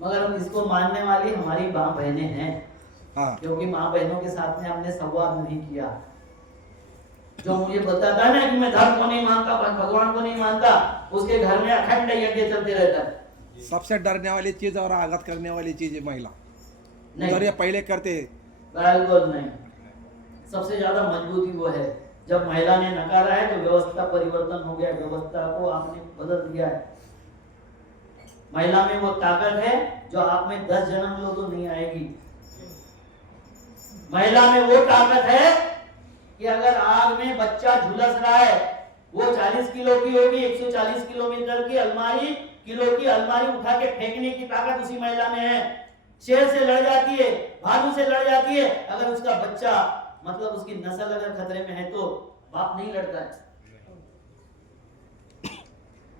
मगर हम इसको मानने वाली हमारी माँ बहनें हैं। हाँ। क्योंकि माँ बहनों के साथ में हमने संवाद नहीं किया। जो मुझे बताता है ना कि मैं धर्म को नहीं मानता, भगवान को नहीं मानता, उसके घर में अखंड यज्ञ चलते रहता है। सबसे डरने वाली चीज और आघात करने वाली चीज है महिला। नहीं, उधर ये पहले करते। बिल्कुल नहीं। सबसे ज्यादा मजबूती वो है। जब महिला ने नकारा है तो व्यवस्था परिवर्तन हो गया, व्यवस्था को आपने बदल दिया है। महिला में वो ताकत है जो आप में 10 जन्म लो तो नहीं आएगी। महिला में वो ताकत है कि अगर आग में बच्चा झुलस रहा है, वो 40 किलो की होगी, 140 किलोमीटर की किलो की अलमारी उठा के फेंकने की ताकत उसी महिला में है। शेर से लड़ जाती है, भालू से लड़ जाती है। अगर उसका बच्चा, मतलब उसकी नस्ल अगर खतरे में है तो बाप नहीं लड़ता है।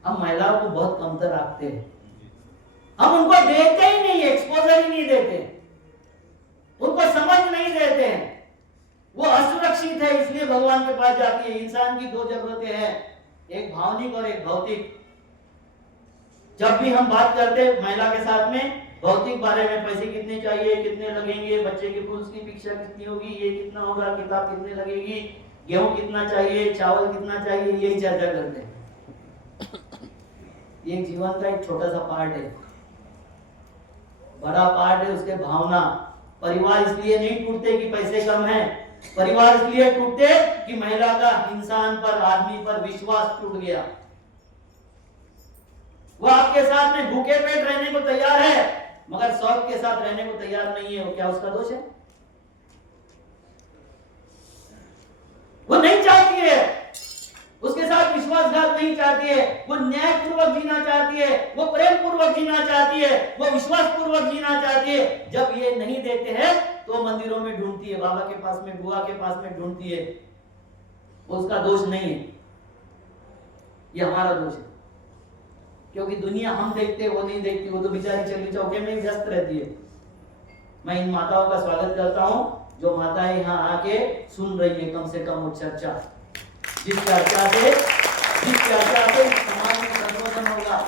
हम महिलाओं को बहुत कमतर रखते हैं। हम उनको देते ही नहीं, एक्सपोजर ही नहीं देते, उनको समझ नहीं देते हैं। वो असुरक्षित है, इसलिए भगवान के पास जाती है। इंसान की 2 जरूरतें हैं, एक भावनिक और एक भौतिक। जब भी हम बात करते हैं महिला के साथ में भौतिक बारे में, पैसे कितने चाहिए, कितने लगेंगे, बच्चे के फूल्स की शिक्षा कितनी होगी, ये कितना होगा, किताब कितने लगेगी, गेहूं कितना चाहिए, चावल कितना चाहिए, यही चर्चा करते हैं। ये जीवन का एक छोटा सा पार्ट है। बड़ा पार्ट है उसके भावना। परिवार इसलिए नहीं टूटते कि पैसे कम हैं, परिवार इसलिए टूटते कि महिला का इंसान पर, आदमी पर विश्वास टूट गया। वो आपके साथ में भूखे पेट रहने को तैयार है, मगर शौक के साथ रहने को तैयार नहीं है। वो क्या उसका दोष है? वो नहीं चाहती है, उसके साथ विश्वासघात नहीं चाहती है, वो न्यायपूर्वक जीना चाहती है, वो प्रेम पूर्वक जीना चाहती है, वो विश्वास पूर्वक जीना चाहती है। जब ये नहीं देते हैं तो मंदिरों में ढूंढती है, बाबा के पास में, बुआ के पास में ढूंढती है। वो उसका दोष नहीं है, ये हमारा दोष है। क्योंकि दुनिया हम देखते हैं, वो नहीं देखती। वो तो बेचारी चली चौके में व्यस्त रहती है। मैं इन माताओं का स्वागत करता हूं जो माताएं यहाँ आके सुन रही है, कम से कम वो चर्चा, जिस चर्चा से समाज में संशोधन होगा।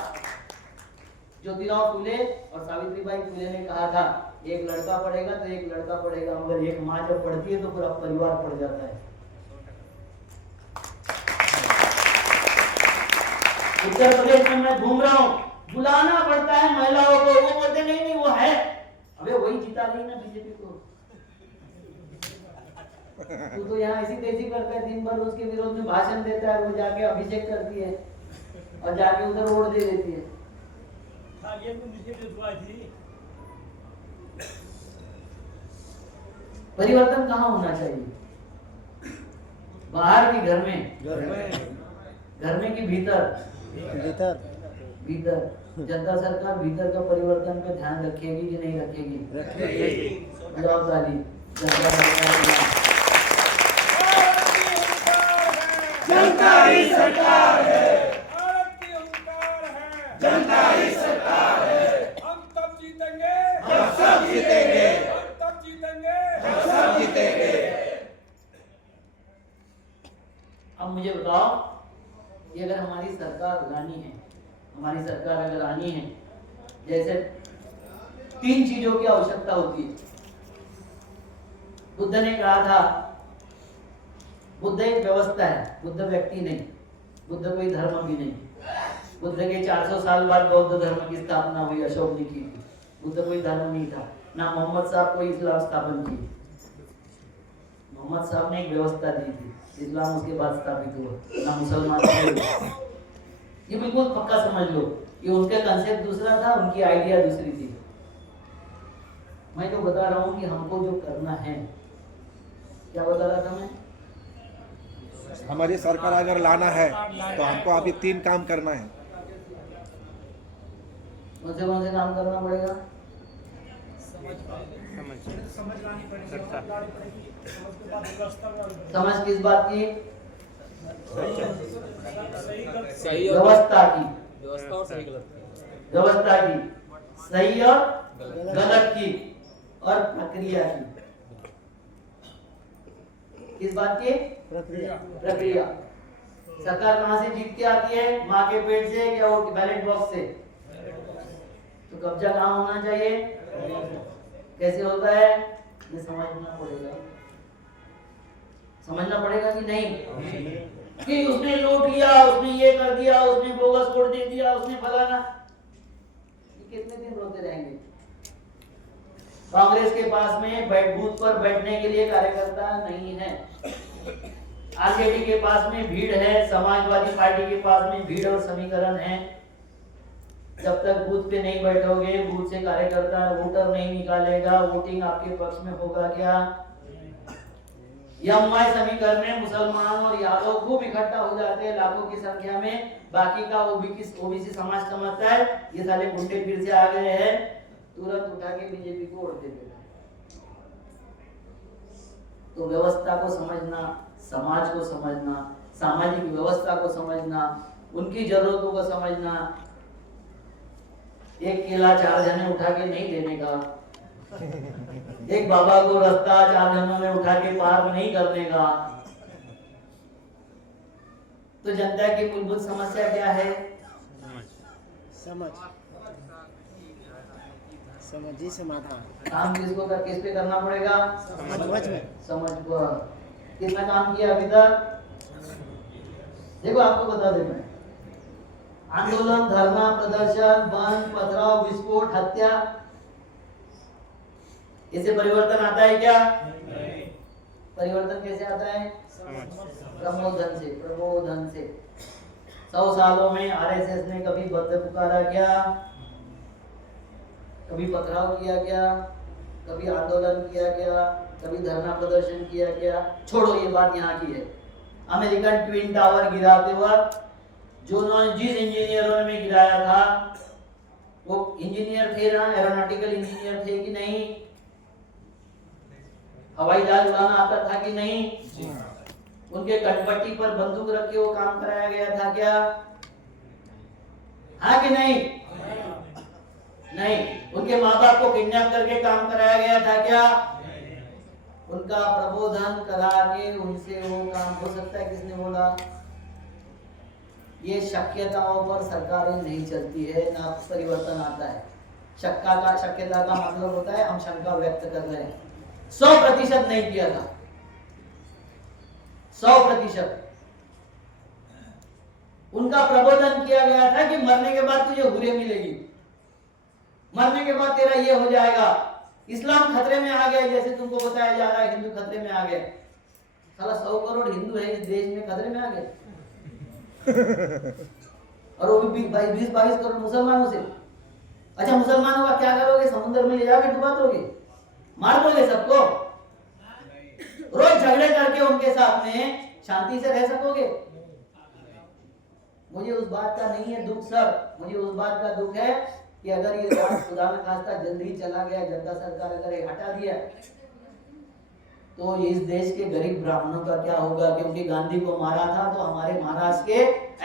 ज्योतिराव फुले और सावित्रीबाई फुले ने कहा था, एक लड़का पढ़ेगा तो एक लड़का पढ़ेगा, मगर एक माँ जब पढ़ती है तो पूरा परिवार पढ़ जाता है। उत्तर प्रदेश में मैं घूम रहा हूँ, बुलाना पड़ता है महिलाओं को, वो बोलते नहीं वो है। अबे वही जिता रही ना बीजेपी को। तू तो यहाँ ऐसी तैसी करता है, दिन भर उसके विरोध में भाषण देता है, वो जाके अभिषेक करती है और जाके उधर वोट दे देती है। परिवर्तन कहाँ होना चाहिए? बाहर की घर में, घर में की भीतर, भीतर भीतर जनता सरकार भीतर का परिवर्तन पे ध्यान रखेगी कि नहीं रखेगी? जवाब ताली जनता सरकार। जनता ही सरकार है, भारत की हुंकार है, जनता ही सरकार है। हम तब जीतेंगे जब सब जीतेंगे, हम तब जीतेंगे जब सब जीतेंगे। अब मुझे बताओ कि अगर हमारी सरकार लानी है, हमारी सरकार अगर आनी है, जैसे 3 चीजों की आवश्यकता होती है। बुद्ध ने कहा था, बुद्ध एक व्यवस्था है, बुद्ध व्यक्ति नहीं, बुद्ध कोई धर्म भी नहीं। बुद्ध के 400 साल बाद बौद्ध धर्म की स्थापना हुई, अशोक ने की थी। बुद्ध कोई धर्म नहीं था, ना मोहम्मद साहब को इस्लाम स्थापन की। मोहम्मद साहब ने एक व्यवस्था दी थी, इस्लाम उसके बाद स्थापित हुआ, ना मुसलमान। ये बिल्कुल पक्का समझ लो, ये उनका कंसेप्ट दूसरा था, उनकी आइडिया दूसरी थी। मैं तो बता रहा हूँ कि हमको जो करना है, क्या बता रहा था मैं? हमारी सरकार अगर लाना है तो हमको अभी 3 काम करना है। कौन से काम करना पड़ेगा? समझ किस बात की? व्यवस्था की, व्यवस्था और सही गलत की। व्यवस्था की, सही और गलत की, और प्रक्रिया की। किस बात की? प्रक्रिया। सरकार कहाँ से जीत के आती है? माँ के पेट से या वो बैलेट बॉक्स से? तो कब्जा कहाँ होना चाहिए? कैसे होता है? ये समझना पड़ेगा, समझना पड़ेगा कि नहीं? कि उसने लूट लिया, उसने ये कर दिया, उसने बोगस वोट दे दिया, उसने फलाना। कितने दिन रोते रहेंगे? कांग्रेस के पास में बूथ पर बैठने के लिए कार्यकर्ता नहीं है, आरजेडी के पास में भीड़ है, समाजवादी पार्टी के पास में भीड़ और समीकरण है। जब तक बूथ पे नहीं बैठोगे, बूथ से कार्यकर्ता वोटर नहीं निकालेगा, वोटिंग आपके पक्ष में होगा क्या? यमवाय समीकरण में मुसलमान और यादव खूब इकट्ठा हो जाते हैं लाखों की संख्या में, बाकी का ओबीसी समाज समझता है ये साले गुंडे फिर से आ गए हैं, तुरंत उठा के बीजेपी को वोट दे देता है। तो व्यवस्था को समझना, समाज को समझना, सामाजिक व्यवस्था को समझना, उनकी जरूरतों को समझना, एक केला 4 जने उठा के नहीं देने का, एक बाबा को रास्ता 4 जनों ने उठा के पार नहीं करने का। तो जनता की मूलभूत समस्या क्या है? समझ, समझी समाधान। काम किसको कर, किस पे करना पड़ेगा? समझ में। समझ को। कितना काम किया अभी तक? देखो आपको बता दें, मैं आंदोलन, धरना, प्रदर्शन, बंद, पथराव, विस्फोट, हत्या, इससे परिवर्तन आता है क्या? परिवर्तन कैसे आता है? प्रबोधन से, प्रबोधन से। 100 सालों में आरएसएस ने कभी बंद पुकारा क्या? कभी पथराव किया क्या? कभी आंदोलन किया क्या? कभी धरना प्रदर्शन किया क्या? छोड़ो, ये बात यहाँ की है। अमेरिकन ट्विन टावर गिराते वक्त जिस इंजीनियरों ने गिराया था वो इंजीनियर थे ना, एरोनॉटिकल इंजीनियर थे कि नहीं? हवाई जहाज उड़ाना आता था कि नहीं? उनके कटपट्टी पर बंदूक रख के वो काम कराया गया था क्या? हाँ कि नहीं? नहीं। उनके माँ बाप को किडनैप करके काम कराया गया था क्या? उनका प्रबोधन करा के उनसे वो काम हो सकता है। किसने बोला? ये शक्यताओं पर सरकारें नहीं चलती है, ना परिवर्तन आता है। शक्यता का मतलब होता है हम शंका व्यक्त कर रहे हैं। 100% नहीं किया था, 100%। उनका प्रबोधन किया गया था कि मरने के बाद तुझे हुर्रियत मिलेगी, मरने के बाद तेरा ये हो जाएगा। इस्लाम खतरे में आ गया, जैसे तुमको बताया जा रहा है हिंदू खतरे में आ गए। साला 100 करोड़ हिंदू है इस देश में, खतरे में आ गए। और वो भी 20-22 करोड़ मुसलमानों से। अच्छा, मुसलमानों का क्या करोगे? समुद्र में ले जाके डुबा दोगे? मार दोगे सबको? रोज झगड़े करके उनके साथ में शांति से रह सकोगे? मुझे उस बात का नहीं है दुख सर, मुझे उस बात का दुख है कि अगर ये राज खुदा न खास्ता जल्दी चला गया, जनता सरकार अगर ये हटा दिया, तो इस देश के गरीब ब्राह्मणों का क्या होगा? क्योंकि गांधी को मारा था तो हमारे महाराष्ट्र के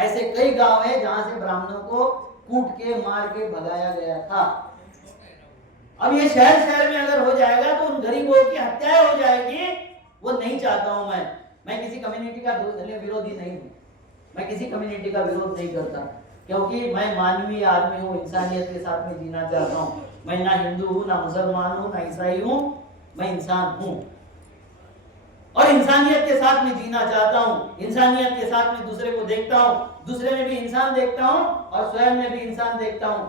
ऐसे कई गांव हैं जहां से ब्राह्मणों को कूट के मार के भगाया गया था। अब ये शहर शहर में अगर हो जाएगा तो उन गरीबों की हत्याएं हो जाएगी। वो नहीं चाहता हूं मैं किसी कम्युनिटी का विरोधी नहीं हूं, मैं किसी कम्युनिटी का विरोध नहीं करता, क्योंकि मैं मानवीय आदमी हूँ, इंसानियत के साथ में जीना चाहता हूँ। मैं ना हिंदू हूँ, ना मुसलमान हूँ, ना ईसाई हूँ, मैं इंसान हूँ और इंसानियत के साथ में जीना चाहता हूँ। इंसानियत के साथ में दूसरे को देखता हूँ, दूसरे में भी इंसान देखता हूँ और स्वयं में भी इंसान देखता हूँ।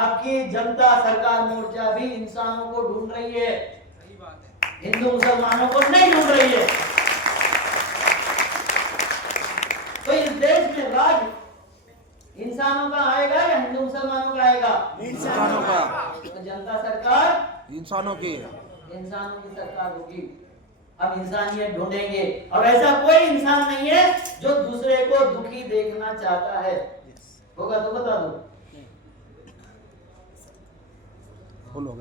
आपकी जनता सरकार मोर्चा भी इंसानों को ढूंढ रही है, हिंदू मुसलमानों को नहीं ढूंढ रही है। तो इस देश में राज इंसानों का आएगा या हिंदू मुसलमानों का आएगा? इंसानों का। तो जनता सरकार इंसानों की इंसानों की सरकार होगी। अब इंसानियत ढूंढेंगे और ऐसा कोई इंसान नहीं है जो दूसरे को दुखी देखना चाहता है। होगा तो बता दो।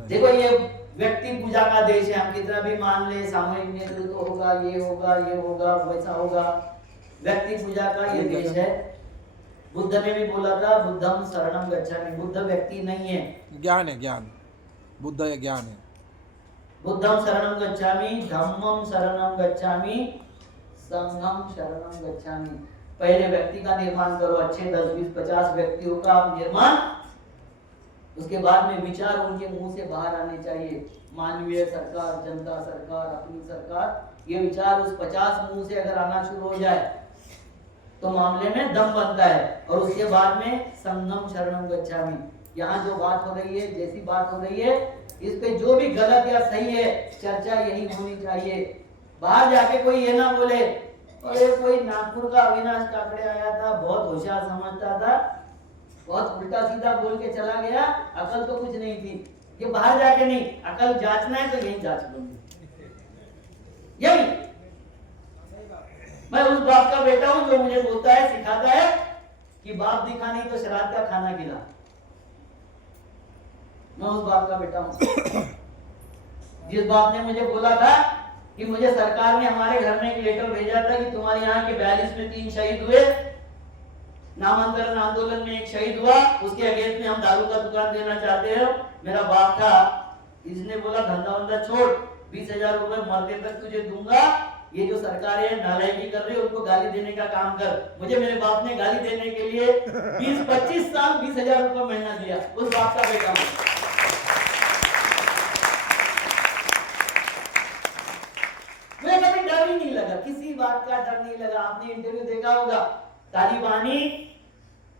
देखो ये व्यक्ति पूजा का देश है, हम कितना भी मान ले सामूहिक नेतृत्व होगा, ये होगा, ये होगा, वैसा होगा, व्यक्ति पूजा का ये देश है। बुद्ध ने भी बोला था बुद्धम शरणम गच्छामि। बुद्ध व्यक्ति नहीं है, ज्ञान है, ज्ञान। बुद्ध ये ज्ञान है। बुद्धम शरणम गच्छामि, धम्मम शरणम गच्छामि, संघम शरणम गच्छामि। पहले व्यक्ति का निर्माण करो, अच्छे 10, 20, 50 व्यक्तियों का आप निर्माण, उसके बाद में विचार उनके मुंह से बाहर आने चाहिए। मानवीय सरकार, जनता सरकार, अपनी सरकार, ये विचार उस 50 मुंह से अगर आना शुरू हो जाए तो मामले में दम बनता है। और उसके बाद में संगम शरणम गच्छामि। यहाँ जो बात हो रही है, जैसी बात हो रही है, इस पे जो भी गलत या सही है चर्चा यही होनी चाहिए। बाहर जाके कोई ये ना बोले अरे कोई नागपुर का अविनाश काकड़े आया था, बहुत होशियार समझता था, बहुत उल्टा सीधा बोल के चला गया, अकल तो कुछ नहीं थी। ये बाहर जाके नहीं, अकल जांचना है तो यही जांच लूंगी। यही मैं उस बाप का बेटा हूं जो मुझे बोलता है, सिखाता है कि बाप दिखा नहीं तो श्राद्ध का खाना खिला। मैं उस बाप का बेटा हूं जिस बाप ने मुझे बोला था कि मुझे सरकार ने हमारे घर में एक लेटर भेजा था कि तुम्हारे यहाँ के 42 में 3 शहीद हुए, नामांतरण आंदोलन में एक शहीद हुआ, उसके अगेंस्ट में हम दारू का दुकान देना चाहते हो। मेरा बाप था, इसने बोला धंधा वंधा छोड़, 20,000 रुपए मरते तक तुझे दूंगा। ये जो सरकार है नालायकी कर रही है, उनको गाली देने का काम कर। मुझे मेरे बाप ने गाली देने के लिए 20-25 साल 20,000 रुपए महीना दिया। उस बाप का बेटा हूं। मुझे कभी डर ही नहीं लगा, किसी बात का डर नहीं लगा। आपने इंटरव्यू देखा होगा, तालिबानी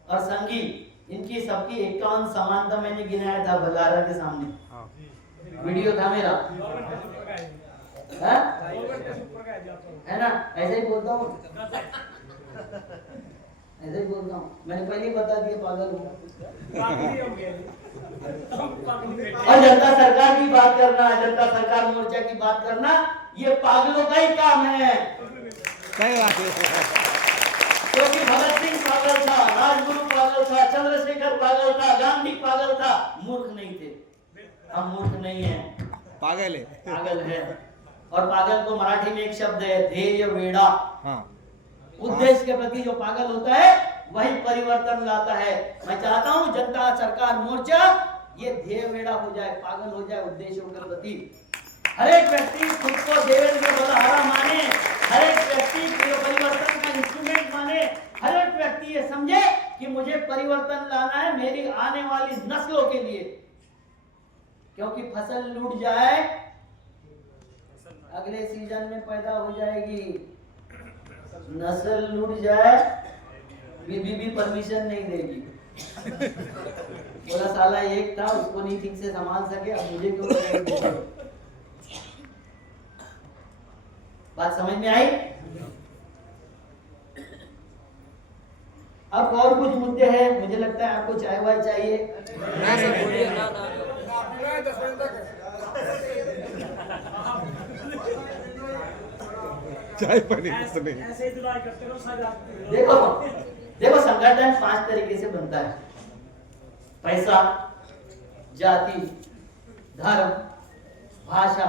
और संघी, इनकी सबकी 51 समानता मैंने गिनाया था बगारा के सामने। वीडियो था मेरा, है ना? ऐसे ही बोलता हूँ, ऐसे ही बोलता हूँ। मैंने पहले ही बता दिया पागल हूँ। और जनता सरकार की बात करना, जनता सरकार मोर्चा की बात करना, ये पागलों का ही काम है। सही बात है। क्योंकि भगत सिंह पागल था, राजगुरु पागल था, चंद्रशेखर पागल था, गांधी पागल था, मूर्ख नहीं थे। हम मूर्ख नहीं है, पागल है, पागल है। और पागल को मराठी में एक शब्द है ध्येय वेड़ा। हाँ। उद्देश्य के प्रति जो पागल होता है वही परिवर्तन लाता है। मैं चाहता हूं जनता सरकार मोर्चा ये ध्येय वेड़ा हो जाए, पागल हो जाए उद्देश्यों के प्रति। हर एक व्यक्ति खुद को देवेंद्र बलहारा माने, हर एक व्यक्ति परिवर्तन का इंस्ट्रूमेंट माने, हर एक व्यक्ति ये समझे कि मुझे परिवर्तन लाना है मेरी आने वाली नस्लों के लिए। क्योंकि फसल लूट जाए अगले सीजन में पैदा हो जाएगी, नस्ल लूट जाए बीबी भी परमिशन नहीं देगी। बोला साला एक था उसको नहीं ठीक से संभाल सके, अब मुझे क्यों? बात समझ में आई? अब और कुछ मुद्दे हैं, मुझे लगता है आपको चाय वाय चाहिए। चाय पानी कुछ नहीं। ऐसे ही दुलाई करते रहो सारी रात। देखो देखो संगठन 5 तरीके से बनता है। पैसा, जाति, धर्म, भाषा,